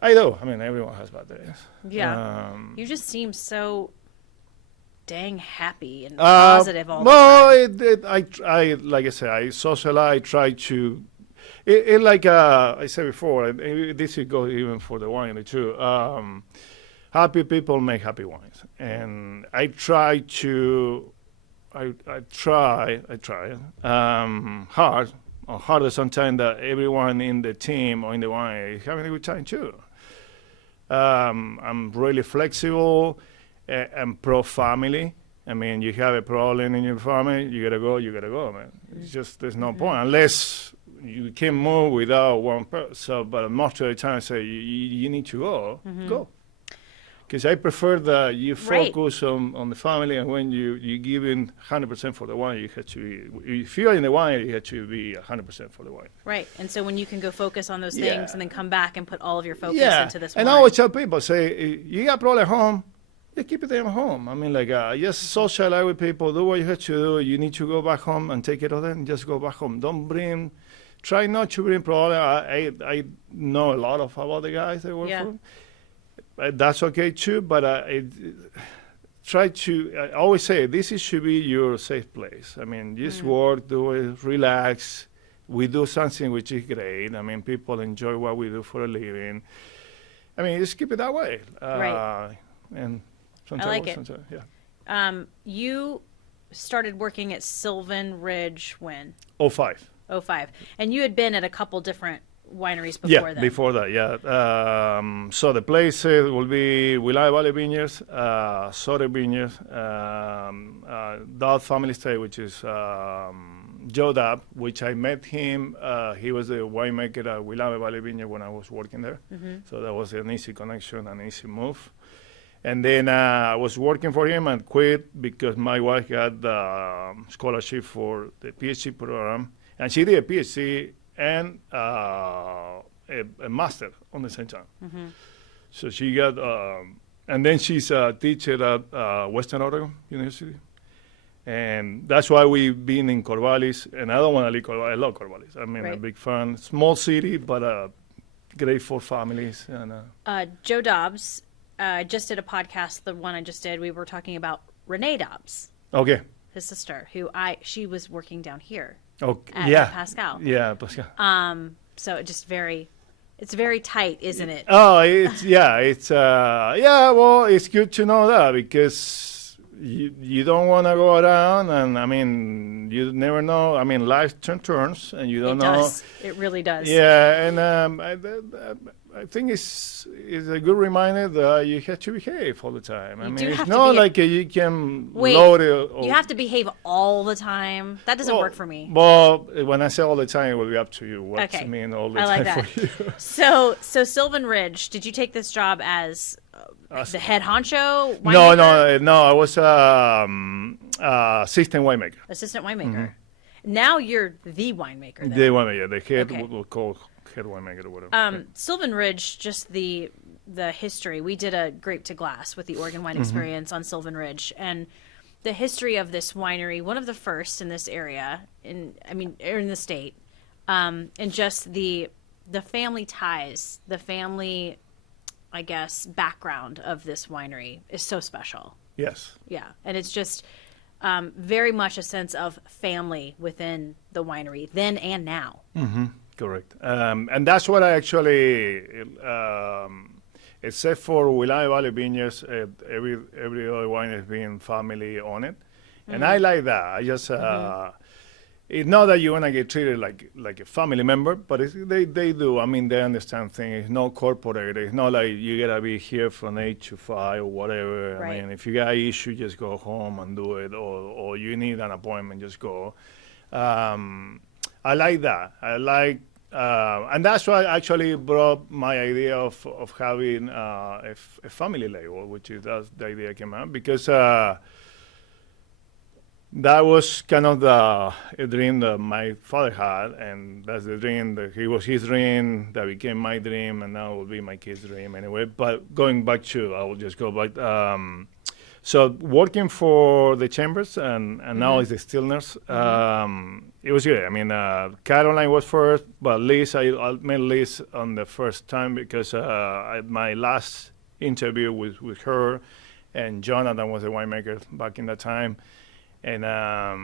I do. I mean, everyone has bad days. Yeah. You just seem so dang happy and positive all the time. I like I said, I socialize, try to. It like I said before, this would go even for the winery too. Happy people make happy wines, and I try hard, or harder sometimes that everyone in the team or in the winery is having a good time too. I'm really flexible and pro family. I mean, you have a problem in your family, you gotta go, man. It's just there's no point unless. You can move without one person, so, but most of the time I say you need to go. Because I prefer that you focus on the family, and when you give in 100% for the wine, you have to be, if you're in the wine, you have to be 100% for the wine. Right, and so when you can go focus on those things and then come back and put all of your focus into this wine. And I always tell people, say, you got problem at home, you keep it at home. I mean, like, just socialize with people, do what you have to do. You need to go back home and take care of them, just go back home. Try not to bring problems. I know a lot about the guys that work for them. That's okay too, but I always say, this should be your safe place. I mean, just work, do it, relax, we do something which is great. I mean, people enjoy what we do for a living. I mean, just keep it that way. Right. And I like it. Yeah. You started working at Silvan Ridge when? 05. 05. And you had been at a couple different wineries before that. Before that, yeah. So the place will be Willamette Valley Vineyards, Soda Vineyards, Dodd Family Estate, which is Joe Dabb, which I met him. He was the winemaker at Willamette Valley Vineyard when I was working there. So that was an easy connection, an easy move. And then I was working for him and quit because my wife got the scholarship for the PhD program. And she did a PhD and a master on the same time. So she got, and then she's a teacher at Western Oregon University. And that's why we've been in Corvallis. And I don't want to leave Corvallis. I love Corvallis. I mean, a big fan. Small city, but great for families. And Joe Dobbs, I just did a podcast, the one I just did. We were talking about Renee Dobbs. Okay. His sister, she was working down here. Okay. At Pascal. Yeah, Pascal. So it's very tight, isn't it? Oh, well, it's good to know that because you don't want to go around, and I mean, you never know. I mean, life turns, and you don't know. It does. It really does. Yeah, and I think it's a good reminder that you have to behave all the time. I mean, it's not like you can load it. You have to behave all the time. That doesn't work for me. Well, when I say all the time, it will be up to you. What I mean all the time that. for you. So Silvan Ridge, did you take this job as the head honcho winemaker? No. I was assistant winemaker. Assistant winemaker. Now you're the winemaker. Then. The winemaker, the head, we'll call head winemaker or whatever. Silvan Ridge, just the history. We did a grape to glass with the Oregon Wine Experience on Silvan Ridge, and the history of this winery, one of the first in this area, in the state, and just the family ties, the family, I guess, background of this winery is so special. Yes. Yeah, and it's just very much a sense of family within the winery then and now. Correct. And that's what I actually, except for Willamette Valley Vineyards, every other wine has been family on it. And I like that. I just, it's not that you want to get treated like a family member, but they do. I mean, they understand things. It's not corporate. It's not like you got to be here from 8 to 5 or whatever. Right. I mean, if you got an issue, just go home and do it. Or you need an appointment, just go. I like that. I like, and that's why I actually brought my idea of having a family label, which is that's the idea came out because that was kind of a dream that my father had, and that's the dream that he was his dream that became my dream, and now it will be my kid's dream anyway. But going back to, I will just go back. So working for the chambers and now it's the Stillners, it was good. I mean, Caroline was first, but Liz, I met Liz on the first time because my last interview was with her, and Jonathan was the winemaker back in that time. And I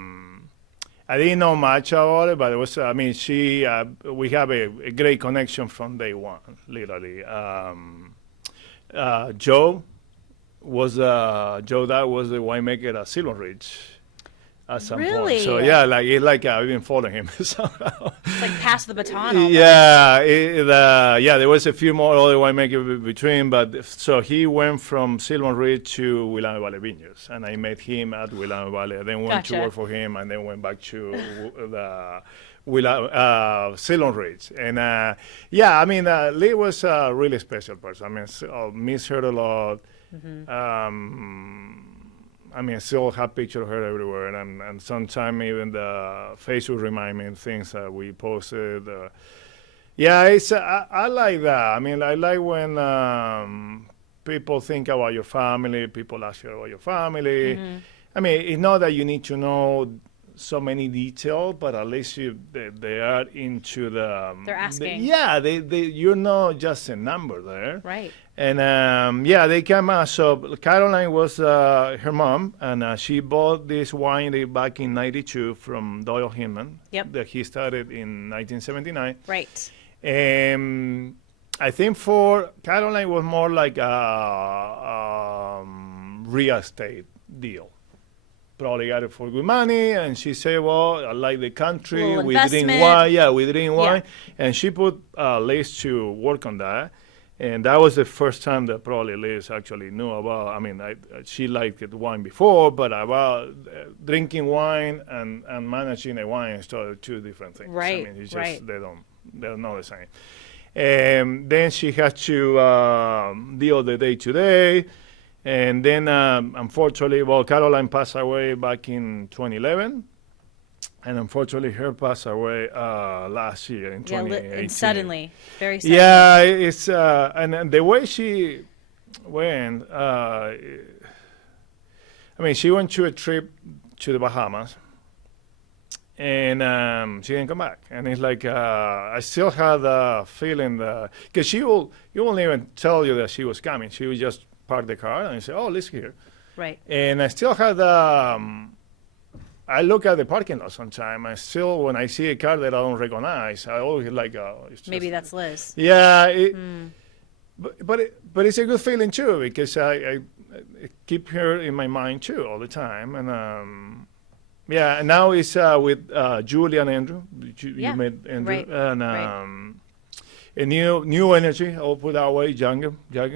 didn't know much about it, but it was, I mean, we have a great connection from day one, literally. Joe Dabb was the winemaker at Silvan Ridge at some point. So yeah, I've been following him somehow. It's like pass the baton. Almost. Yeah, there was a few more other winemakers between, but so he went from Silvan Ridge to Willamette Valley Vineyards, and I met him at Willamette Valley. I then went to work for him, and then went back to the Silvan Ridge. And I mean, Lee was a really special person. I mean, I miss her a lot. I mean, I still have pictures of her everywhere, and sometimes even the Facebook remind me of things that we posted. It's I like that. I mean, I like when people think about your family, people ask you about your family. I mean, it's not that you need to know so many details, but at least they are into the. They're asking. You're not just a number there. Right. And yeah, they came out. So Caroline was her mom, and she bought this winery back in '92 from Doyle Hinman. Yep. That he started in 1979. Right. And I think for Caroline was more like a real estate deal. Probably got it for good money, and she said, "Well, I like the country. Little We drink investment. wine. Yeah, we drink wine." And she put Liz to work on that, and that was the first time that probably Liz actually knew about. I mean, she liked the wine before, but about drinking wine and managing a wine store are two different things. Right. I mean, it's just Right. they're not the same. And then she had to deal the day to day. And then, unfortunately, well, Caroline passed away back in 2011. And unfortunately, her passed away last year in 2018. And suddenly, very suddenly. Yeah, it's, and the way she went, I mean, she went to a trip to the Bahamas. And she didn't come back. And it's like, I still had a feeling that, because she won't even tell you that she was coming. She would just park the car and say, "Oh, Liz here." Right. And I still had, I look at the parking lot sometimes. I still, when I see a car that I don't recognize, I always like, it's Maybe just, that's Liz. yeah. But it's a good feeling too, because I keep her in my mind too all the time. And yeah, and now it's with Julie and Andrew. You met Andrew. Right. And Right. a new energy, I'll put that way, younger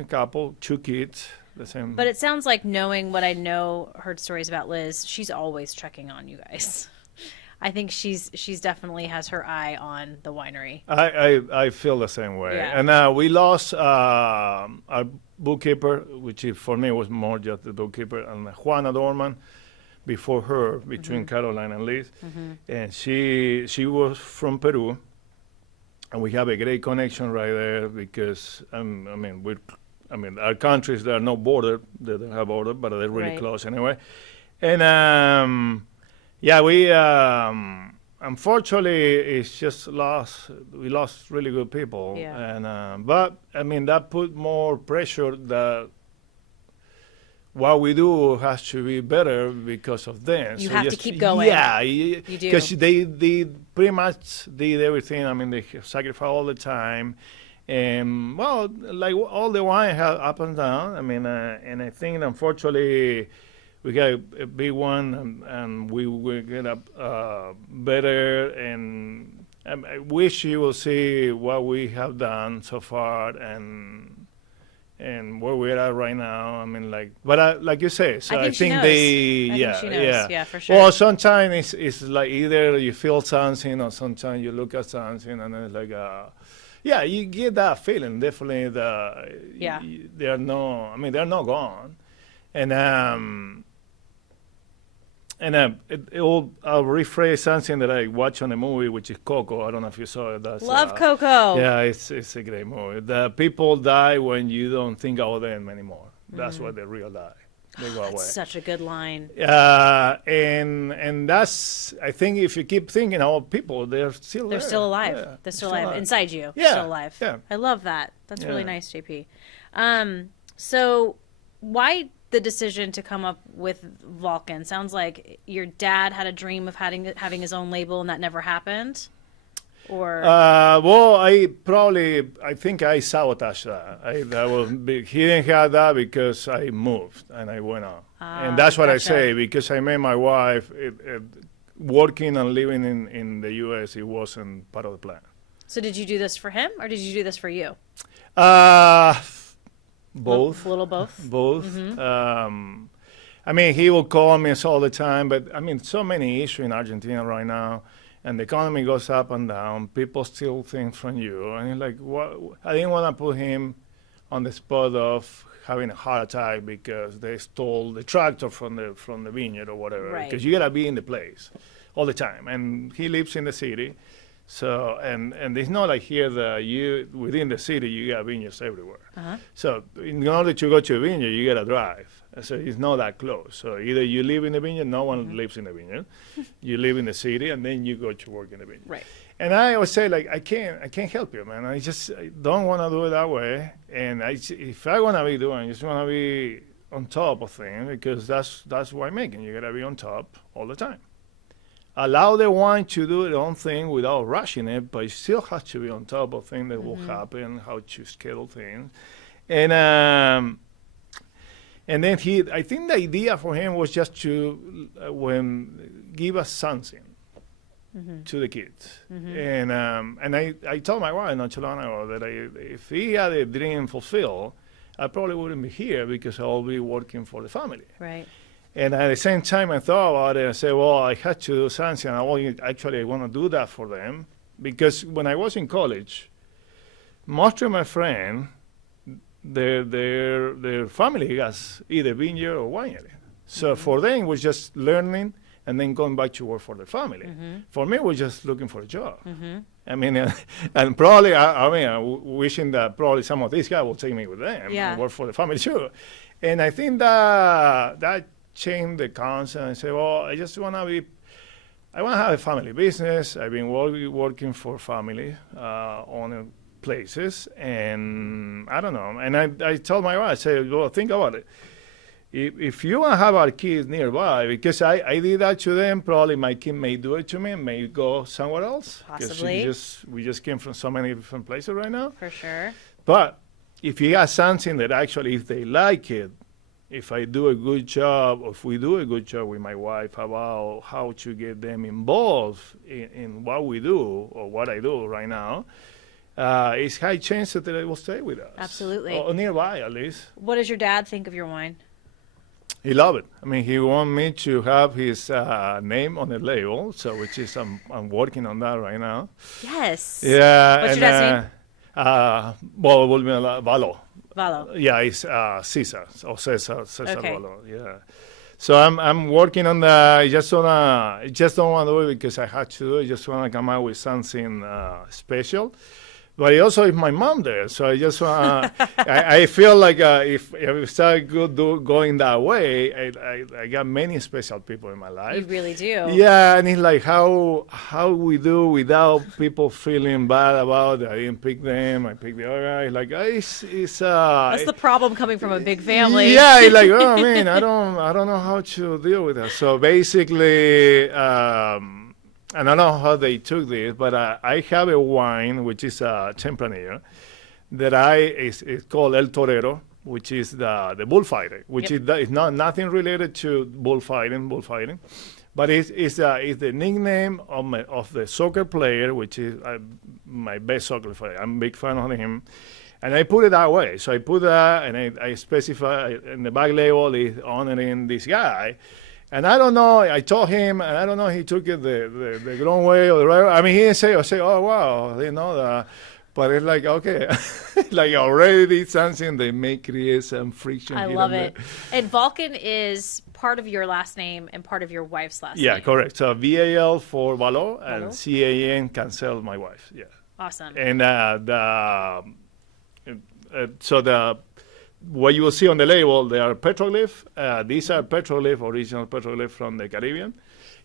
couple, 2 kids, the same. But it sounds like, knowing what I know, heard stories about Liz, she's always checking on you guys. I think she's definitely has her eye on the winery. I feel the same way. Yeah. And we lost our bookkeeper, which for me was more just the bookkeeper, and Juana Dorman before her, between Caroline and Liz. And she was from Peru. And we have a great connection right there because, I mean, our countries, there are no border, they don't have border, but they're really Right. close anyway. And yeah, we, unfortunately, it's just we lost really good people. Yeah. And, but, I mean, that put more pressure that what we do has to be better because of them. You So have to just- keep going. Yeah, You do. because they pretty much did everything. I mean, they sacrifice all the time, and well, like all the wine has up and down. I mean, and I think unfortunately we got a big one, and we will get up better. And I wish you will see what we have done so far, and where we're at right now. I mean, but like you say, so I think she knows. they, I think yeah, she knows. yeah, Yeah, for sure. Well, sometimes it's like either you feel something, or sometimes you look at something, and it's like, yeah, you get that feeling. Definitely, Yeah. they're not gone, and I'll rephrase something that I watched on a movie, which is Coco. I don't know if you saw it. That's, Love Coco. Yeah, it's a great movie. The people die when you don't think of them anymore. That's why they real die. They go away. That's such a good line. And that's, I think, if you keep thinking about people, they're still They're there. still alive. Yeah, They're still alive. Inside you. Yeah, Still alive. yeah. I love that. That's really Yeah. nice, JP. So why the decision to come up with Vulcan? Sounds like your dad had a dream of having his own label, and that never happened? Or Well, I think I sabotaged that. He didn't have that because I moved and I went on. And that's what I gotcha. say, because I met my wife, working and living in the U.S., it wasn't part of the plan. So did you do this for him, or did you do this for you? Both. A little both? Both. I mean, he will call me all the time, but I mean, so many issues in Argentina right now, and the economy goes up and down. People steal things from you, and it's like, what? I didn't want to put him on the spot of having a heart attack because they stole the tractor from the vineyard or whatever. Right. Because you gotta be in the place all the time, and he lives in the city. So, and it's not like here that within the city, you got vineyards everywhere. Uh-huh. So in order to go to a vineyard, you got to drive. So it's not that close. So either you live in the vineyard, no one lives in the vineyard. You live in the city, and then you go to work in the vineyard. Right. And I always say, like, I can't help you, man. I don't want to do it that way. And if I want to be doing, I just want to be on top of things, because that's winemaking. You gotta be on top all the time. Allow the wine to do its own thing without rushing it, but you still have to be on top of things that will happen, how to schedule things. And then I think the idea for him was just to give us something to the kids. And I told my wife not too long ago that if he had a dream fulfilled, I probably wouldn't be here, because I'll be working for the family. Right. And at the same time, I thought about it. I said, well, I had to do something. I want to do that for them, because when I was in college, most of my friends, their family has either vineyard or winery. So for them, it was just learning and then going back to work for the family. For me, it was just looking for a job. I mean, and probably, wishing that probably some of these guys will take me with them and work for the family too. And I think that changed the concept. And say, well, I want to have a family business. I've been working for family on places, and I don't know. And I told my wife, I said, well, think about it. If you want to have our kids nearby, because I did that to them, probably my kid may do it to me, may go somewhere else. Possibly. We just came from so many different places right now. For sure. But if you got something that actually, if they like it, if I do a good job, or if we do a good job with my wife about how to get them involved in what we do or what I do right now, it's high chance that they will stay with us. Absolutely. Or nearby, at least. What does your dad think of your wine? He loved it. I mean, he wanted me to have his name on the label, so which is I'm working on that right now. Yes. Yeah. What's your dad's name? Well, it will be Valot. Valot. Yeah, it's Cesar Okay. Valot. Yeah. So I'm working on that. I just don't want to do it because I had to do it. I just want to come out with something special. But it also is my mom there, so I just I feel like if I start going that way, I got many special people in my life. You really do. Yeah, and it's like how we do without people feeling bad about it. I didn't pick them, I picked the other guy. Like it's that's the problem coming from a big family. Yeah, it's like, oh man, I don't know how to deal with that. So basically. I don't know how they took this, but I have a wine which is a Tempranillo that it's called El Torero, which is the bullfighter, which is not nothing related to bullfighting, but it's the nickname of the soccer player, which is my best soccer player. I'm a big fan of him. And I put it that way. So I put that, and I specify in the back label is honoring this guy. And I don't know, I told him, and I don't know he took it the wrong way or the right way. I mean, he didn't say, oh, wow, I didn't know that. But it's like, okay, like I already did something that may create some friction. I love it. And Vulcan is part of your last name and part of your wife's last name. Yeah, correct. So VAL for Valot and CAN Cancel, my wife. Yeah. Awesome. And what you will see on the label, they are petroglyph. These are petroglyph, original petroglyph from the Caribbean.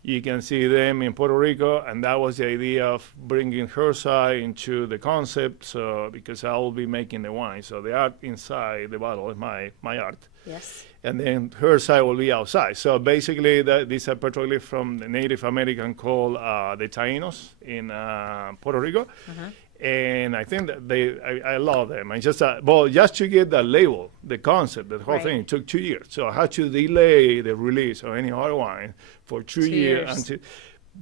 You can see them in Puerto Rico, and that was the idea of bringing Hersey into the concept. So because I will be making the wine, so the art inside the bottle is my art. Yes. And then Hersey will be outside. So basically, these are petroglyph from the Native American called the Taínos in Puerto Rico. And I think that I love them. I just just to get the label, the concept, the whole thing, it took 2 years. So I had to delay the release of any other wine for 2 years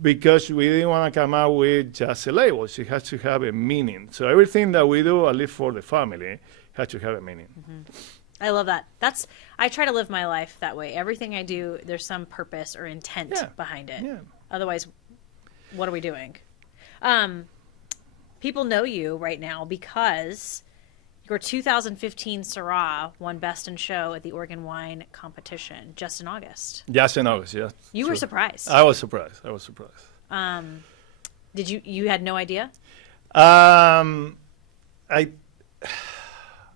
because we didn't want to come out with just a label. It has to have a meaning. So everything that we do, at least for the family, has to have a meaning. I love that. I try to live my life that way. Everything I do, there's some purpose or intent behind it. Yeah. Otherwise, what are we doing? People know you right now because your 2015 Syrah won Best in Show at the Oregon Wine Competition just in August. Just in August, yeah. You were surprised. I was surprised. Did you had no idea? I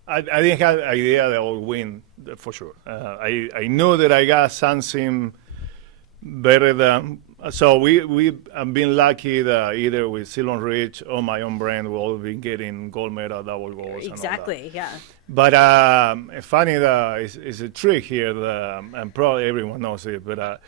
I didn't have idea that I would win for sure. I knew that I got something better than. So we have been lucky that either with Silvan Ridge or my own brand, we've all been getting gold medal, double goals. Exactly, and all that. yeah. But funny that it's a trick here, that, and probably everyone knows it, but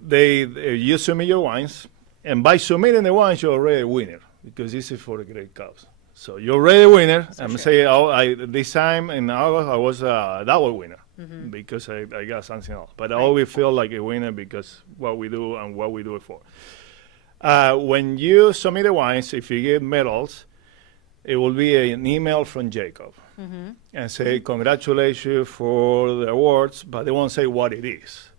you submit your wines, and by submitting the wines, you're already a winner, because this is for a great cause. So you're already a winner. I'm saying this time in August, I was a double winner. Mm-hmm. Because I got something else. But I always feel like a winner because what we do and what we do it for. When you submit the wines, if you get medals, it will be an email from Jacob and say, congratulations for the awards, but they won't say what it is.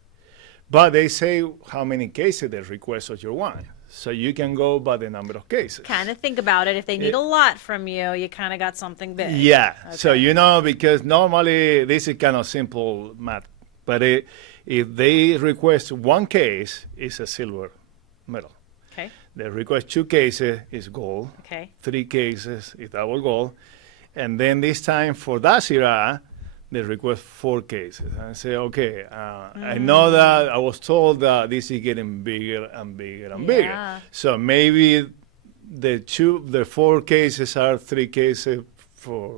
But they say how many cases they request of your wine. So you can go by the number of cases. Kind of think about it. If they need a lot from you, you kind of got something big. Yeah. Okay. So, because normally this is kind of simple math. But if they request one case, it's a silver medal. Okay. They request 2 cases, it's gold. Okay. 3 cases, it's double gold. And then this time for that Syrah, they request 4 cases. And I say, okay, I know that I was told that this is getting bigger and bigger and bigger. So maybe the 4 cases are 3 cases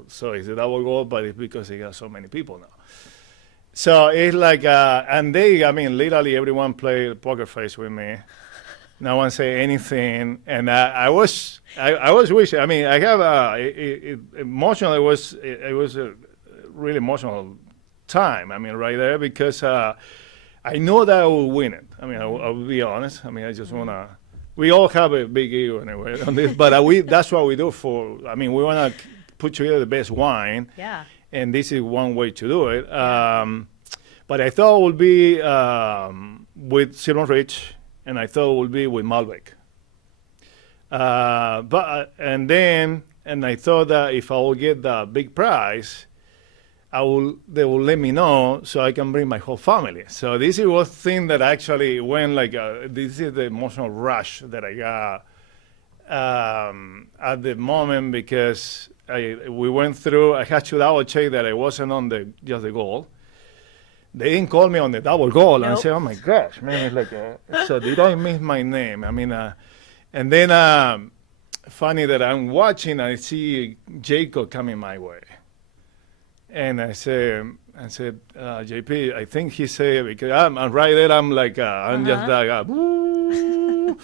so it's a double gold, but it's because they got so many people now. So it's like, and literally everyone played poker face with me. No one say anything, and I was wishing. I have emotional. It was a really emotional time. Right there, because I know that I will win it. I will be honest. I just wanna. We all have a big ego anyway on this, but that's what we do for. We wanna put together the best wine. Yeah. And this is one way to do it. But I thought it would be with Silvan Ridge, and I thought it would be with Malbec. And I thought that if I will get the big prize, they will let me know so I can bring my whole family. So this is one thing that actually went this is the emotional rush that I got at the moment, because we went through. I had to double check that I wasn't on just the gold. They didn't call me on the double gold. Nope. And I said, oh my gosh, man, it's so did I miss my name? And then funny that I'm watching, I see Jacob coming my way. And I said, JP, I think he said, because I'm right there, I'm just like, woo.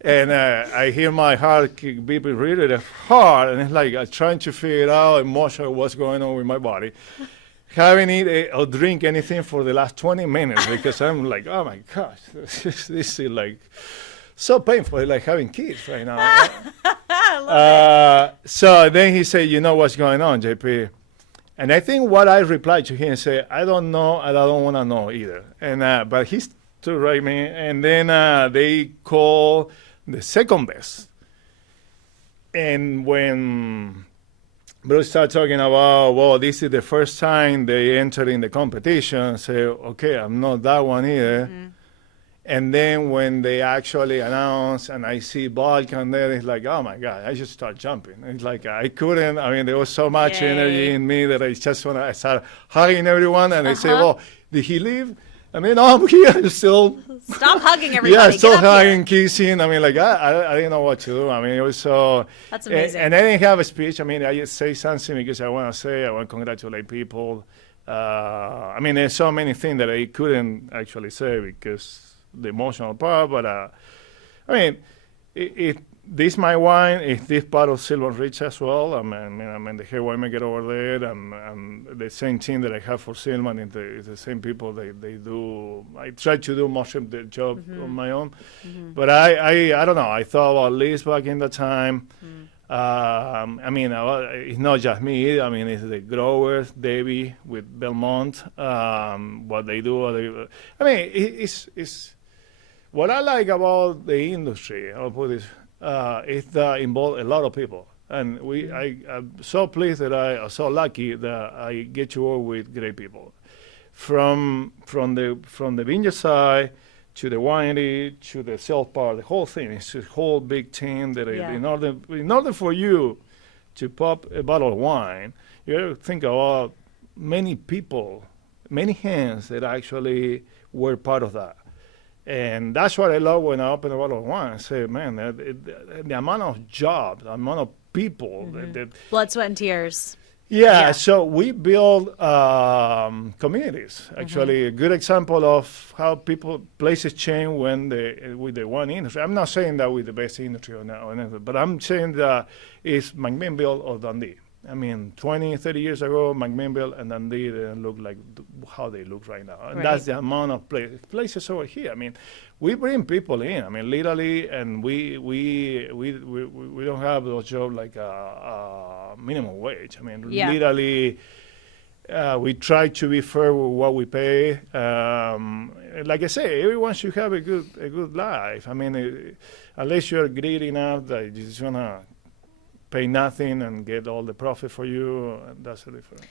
And I hear my heart beeping really hard, and it's like I'm trying to figure out emotionally what's going on with my body. Haven't eaten or drink anything for the last 20 minutes, because I'm like, oh my gosh, this is like so painful, like having kids right now. I love it. So then he said, you know what's going on, JP? And I think what I replied to him and said, I don't know, and I don't want to know either. And but he stood right me, and then they call the second best. And when Bruce started talking about, well, this is the first time they entered in the competition, I say, okay, I'm not that one either. Mm-hmm. And then when they actually announce and I see Balkan there, it's like, oh my God, I just start jumping. It's like I couldn't, there was so much energy in me that I started hugging everyone, and they say, well, did he leave? No, I'm here still. Stop hugging everybody. Yeah, still hugging, kissing. I didn't know what to do. It was so. That's amazing. And I didn't have a speech. I just say something because I want to congratulate people. There's so many things that I couldn't actually say because the emotional part, but this my wine is this part of Silvan Ridge as well. I'm the head winemaker over there, and the same team that I have for Silvan is the same people. They do. I try to do most of the job on my own, but I don't know. I thought about Liz back in the time. It's not just me either. It's the growers, Debbie with Belmont, what they do. It's what I like about the industry, I'll put this, is that involve a lot of people. And I'm so pleased that I'm so lucky that I get to work with great people. From the vineyard side to the winery to the sales part, the whole thing. It's a whole big team that in order for you to pop a bottle of wine, you ever think about many people, many hands that actually were part of that. And that's what I love when I open a bottle of wine. I say, man, the amount of jobs, the amount of people that Blood, sweat, and tears. yeah, so we build communities. Actually, a good example of how places change when with the one industry. I'm not saying that we're the best industry or anything, but I'm saying that it's McMinnville or Dundee. I mean, 20, 30 years ago, McMinnville and Dundee didn't look like how they look right now. And that's the amount of places over here. I mean, we bring people in. I mean, literally, and we don't have those jobs like minimum wage. I mean, literally, we try to be fair with what we pay. Like I say, everyone should have a good life. I mean, unless you're greedy enough that you just wanna pay nothing and get all the profit for you, that's a different.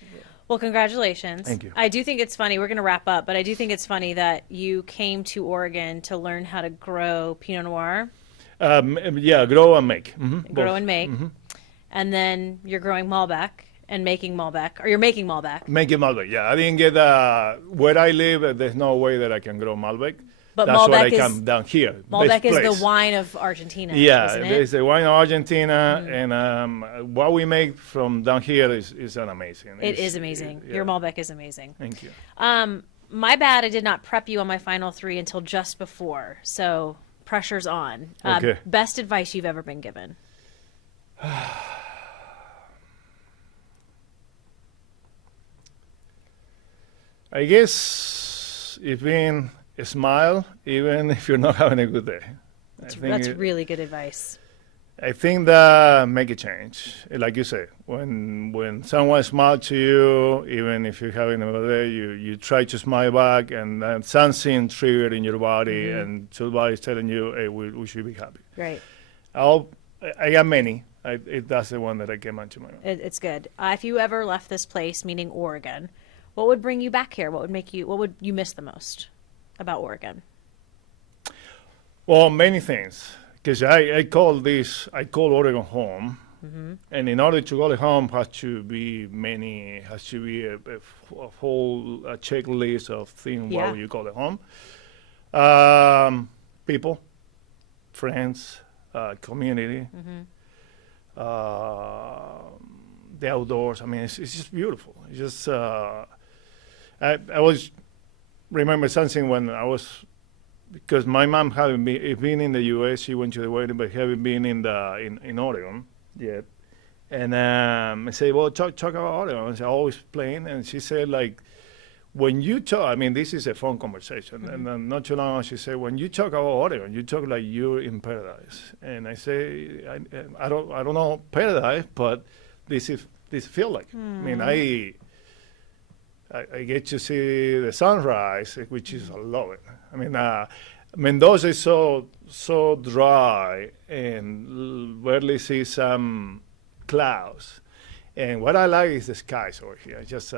Well, congratulations. Thank you. I do think it's funny. We're going to wrap up, but I do think it's funny that you came to Oregon to learn how to grow Pinot Noir. Yeah, grow and make. Grow and make. And then you're growing Malbec and making Malbec, or you're making Malbec. Making Malbec, yeah. I didn't get, where I live, there's no way that I can grow Malbec. But that's Malbec why I come down here. Malbec is the wine of Argentina, isn't it? It's the wine of Argentina, and what we make from down here is amazing. It is amazing. Your Malbec is amazing. Thank you. My bad, I did not prep you on my final three until just before, so pressure's on. Okay. Best advice you've ever been given? I guess it's been a smile, even if you're not having a good day. That's really good advice. I think that make a change. Like you say, when someone smiles to you, even if you're having a bad day, you try to smile back, and then something triggered in your body, and somebody's telling you, hey, we should be happy. Right. I got many. That's the one that I came onto my mind. It's good. If you ever left this place, meaning Oregon, what would bring you back here? What would you miss the most about Oregon? Well, many things. Because I call Oregon home, and in order to call it home has to be a whole checklist of things why you call it home. People, friends, community, the outdoors. I mean, it's just beautiful. It's just I always remember something when I was. Because my mom hadn't been in the U.S., she went to the wedding, but haven't been in Oregon yet. And I said, well, talk about Oregon. I was always playing, and she said, like, when you talk, I mean, this is a phone conversation, and then not too long ago, she said, when you talk about Oregon, you talk like you're in paradise. And I say, I don't know paradise, but this feel like. I mean, I get to see the sunrise, which is, I love it. I mean, Mendoza is so dry and barely see some clouds. And what I like is the skies over here. Just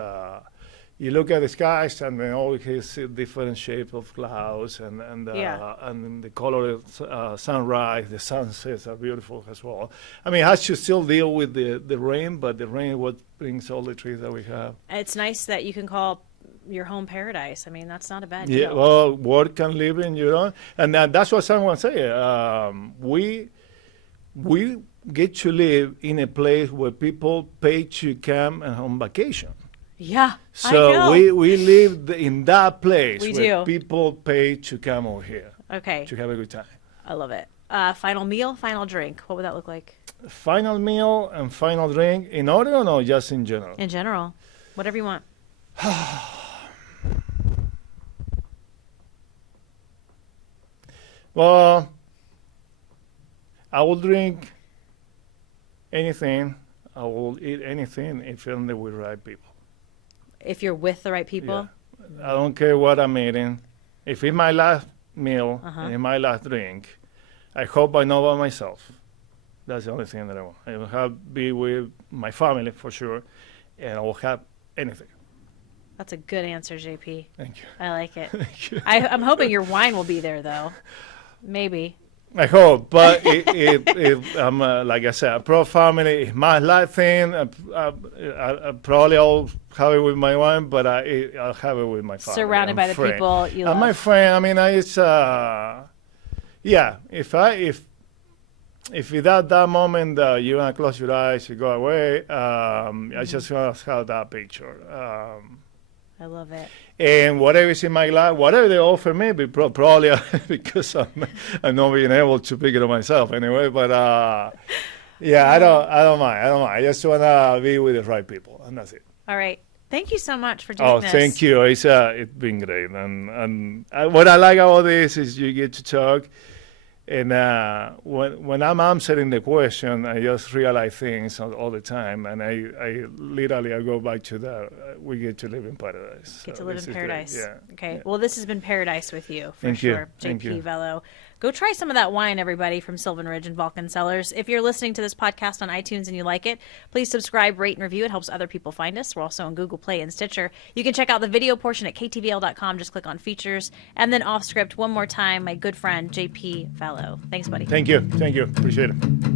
you look at the skies and then always see different shape of clouds and the color of sunrise, the sunsets are beautiful as well. I mean, it has to still deal with the rain, but the rain what brings all the trees that we have. It's nice that you can call your home paradise. I mean, that's not a bad deal. Yeah, well, work and live in your own. And that's what someone said. We get to live in a place where people pay to come on vacation. Yeah, so I know. we live in that place where do. people pay to come over here. Okay. To have a good time. I love it. Final meal, final drink. What would that look like? Final meal and final drink in Oregon or just in general? In general. Whatever you want. Well, I will drink anything. I will eat anything if I'm with the right people. If you're with the right people? Yeah. I don't care what I'm eating. If it's my last meal and it's my last drink, I hope I know by myself. That's the only thing that I want. I will have be with my family for sure, and I will have anything. That's a good answer, JP. Thank you. I like it. Thank you. I'm hoping your wine will be there, though. Maybe. I hope, but if I'm like I said, a pro family is my life thing. I probably I'll have it with my wife, but I'll have it with my family. Surrounded by the friend. people you love. My friend. I mean, it's yeah. If without that moment you wanna close your eyes, you go away. I just wanna have that picture. I love it. And whatever is in my life, whatever they offer me, probably because I'm not being able to pick it up myself anyway. But yeah, I don't mind. I just wanna be with the right people, and that's it. All right. Thank you so much for doing Oh, this. thank you. It's been great, and what I like about this is you get to talk. And when I'm answering the question, I just realize things all the time, and I literally I go back to that. We get to live in paradise. Get to live in paradise. Yeah. Okay. Yeah. Well, this has been paradise with you for Thank you. sure, Thank JP you. Valot. Go try some of that wine, everybody, from Silvan Ridge and Vulcan Cellars. If you're listening to this podcast on iTunes and you like it, please subscribe, rate, and review. It helps other people find us. We're also on Google Play and Stitcher. You can check out the video portion at ktvl.com. Just click on features. And then off script, one more time, my good friend, JP Valot. Thanks, buddy. Thank you. Appreciate it.